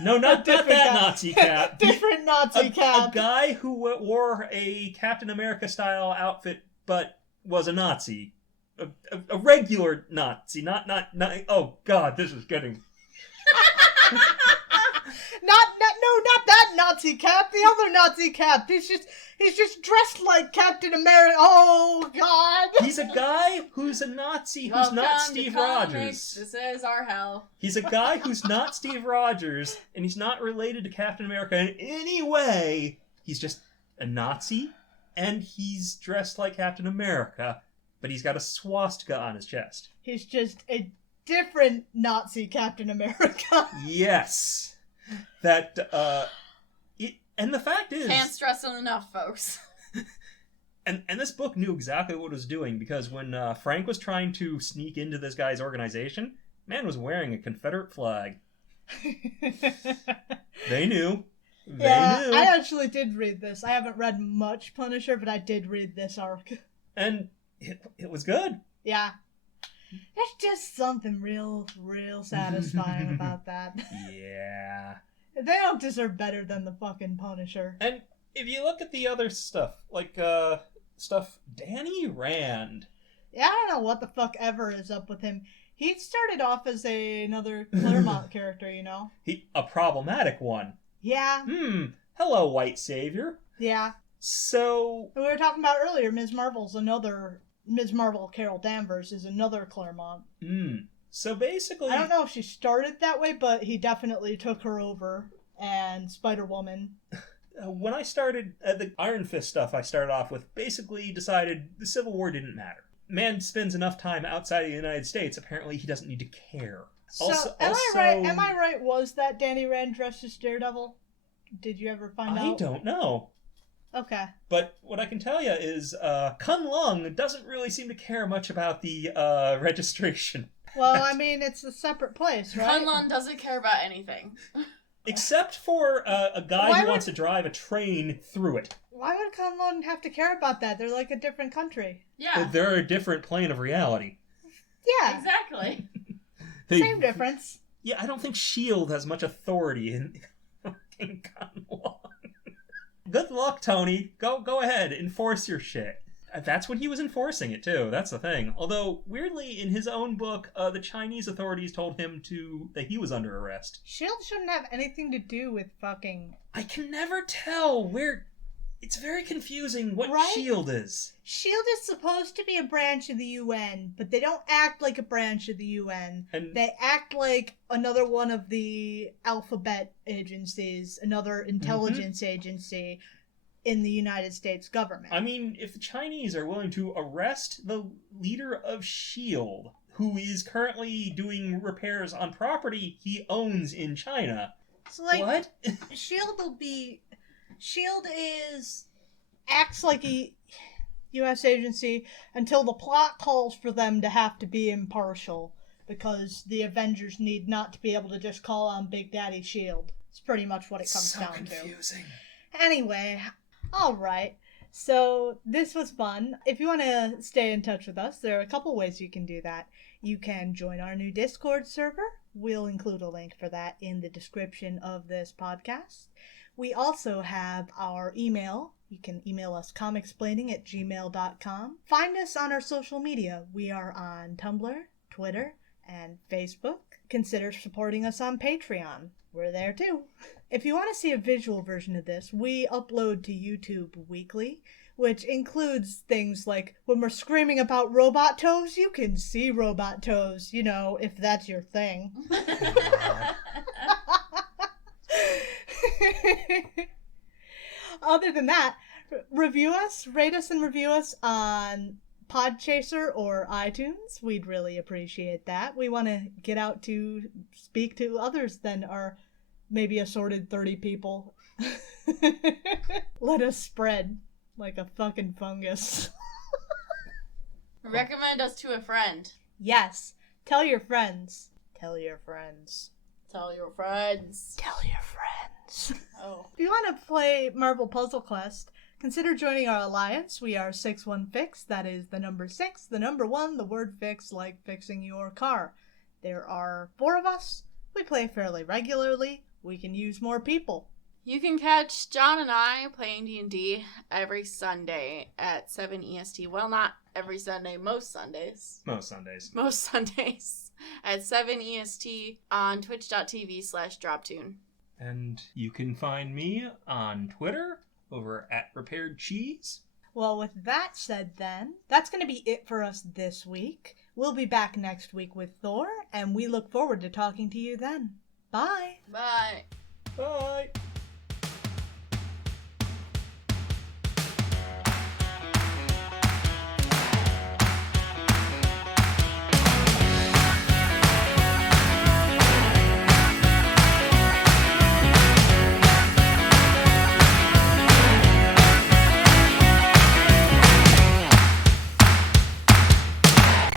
No, not that guy. Nazi Cap. Different Nazi Cap. A guy who wore a Captain America-style outfit, but was a Nazi. a regular Nazi, not. Oh God, this is getting. Not that Nazi Cap. The other Nazi Cap. He's just dressed like Captain America. Oh God. He's a guy who's a Nazi who's Welcome not to Steve comics. Rogers. This is our hell. He's a guy who's not Steve Rogers, and he's not related to Captain America in any way. He's just a Nazi, and he's dressed like Captain America, but he's got a swastika on his chest. He's just a different Nazi Captain America. Yes. That, and the fact is... Can't stress it enough, folks. And this book knew exactly what it was doing, because when Frank was trying to sneak into this guy's organization, man was wearing a Confederate flag. They knew. They knew. I actually did read this. I haven't read much Punisher, but I did read this arc. And it was good. Yeah. There's just something real satisfying about that. Yeah. They don't deserve better than the fucking Punisher. And if you look at the other stuff, like, Danny Rand. Yeah, I don't know what the fuck ever is up with him. He started off as another Claremont character, you know? A problematic one. Yeah. Hello, white savior. Yeah. So... We were talking about earlier, Ms. Marvel Carol Danvers is another Claremont. So basically... I don't know if she started that way, but he definitely took her over. And Spider-Woman. When I started the Iron Fist stuff, I started off with basically decided the Civil War didn't matter. Man spends enough time outside of the United States, apparently he doesn't need to care. So, am I right? Was that Danny Rand dressed as Daredevil? Did you ever find out? I don't know. Okay. But what I can tell you is Kun Lung doesn't really seem to care much about the registration. Well, I mean, it's a separate place, right? Kunlun doesn't care about anything. Except for a guy who wants to drive a train through it. Why would Kunlun have to care about that? They're like a different country. Yeah. They're a different plane of reality. Yeah. Exactly. Same difference. Yeah, I don't think S.H.I.E.L.D. has much authority in Kun Lung. Good luck, Tony. Go ahead, enforce your shit. That's when he was enforcing it, too. That's the thing. Although, weirdly, in his own book, the Chinese authorities told him that he was under arrest. S.H.I.E.L.D. shouldn't have anything to do with fucking... I can never tell where... It's very confusing what Right? S.H.I.E.L.D. is. S.H.I.E.L.D. is supposed to be a branch of the UN, but they don't act like a branch of the UN. And They act like another one of the alphabet agencies, another intelligence agency in the United States government. I mean, if the Chinese are willing to arrest the leader of S.H.I.E.L.D., who is currently doing repairs on property he owns in China, So, like, what? S.H.I.E.L.D. acts like a U.S. agency until the plot calls for them to have to be impartial, because the Avengers need not to be able to just call on Big Daddy S.H.I.E.L.D. It's pretty much what it comes So down confusing. to. Anyway, alright. So, this was fun. If you want to stay in touch with us, there are a couple ways you can do that. You can join our new Discord server. We'll include a link for that in the description of this podcast. We also have our email. You can email us comicsplaining@gmail.com. Find us on our social media. We are on Tumblr, Twitter, and Facebook. Consider supporting us on Patreon. We're there too. If you want to see a visual version of this, we upload to YouTube weekly, which includes things like when we're screaming about robot toes, you can see robot toes, you know, if that's your thing. Other than that, rate us and review us on Podchaser or iTunes. We'd really appreciate that. We want to get out to speak to others than our maybe assorted 30 people. Let us spread like a fucking fungus. Recommend us to a friend. Yes. Tell your friends. Tell your friends. Tell your friends. Tell your friends. Oh. If you want to play Marvel Puzzle Quest, consider joining our alliance. We are 61Fix. That is the number 6, the number 1, the word fix, like fixing your car. There are 4 of us. We play fairly regularly. We can use more people. You can catch John and I playing D&D every Sunday at 7 EST. Well, not every Sunday, most Sundays. Most Sundays. Most Sundays at 7 EST on twitch.tv/droptune. And you can find me on Twitter over at Repaired Cheese. Well, with that said then, that's going to be it for us this week. We'll be back next week with Thor, and we look forward to talking to you then. Bye! Bye! Bye!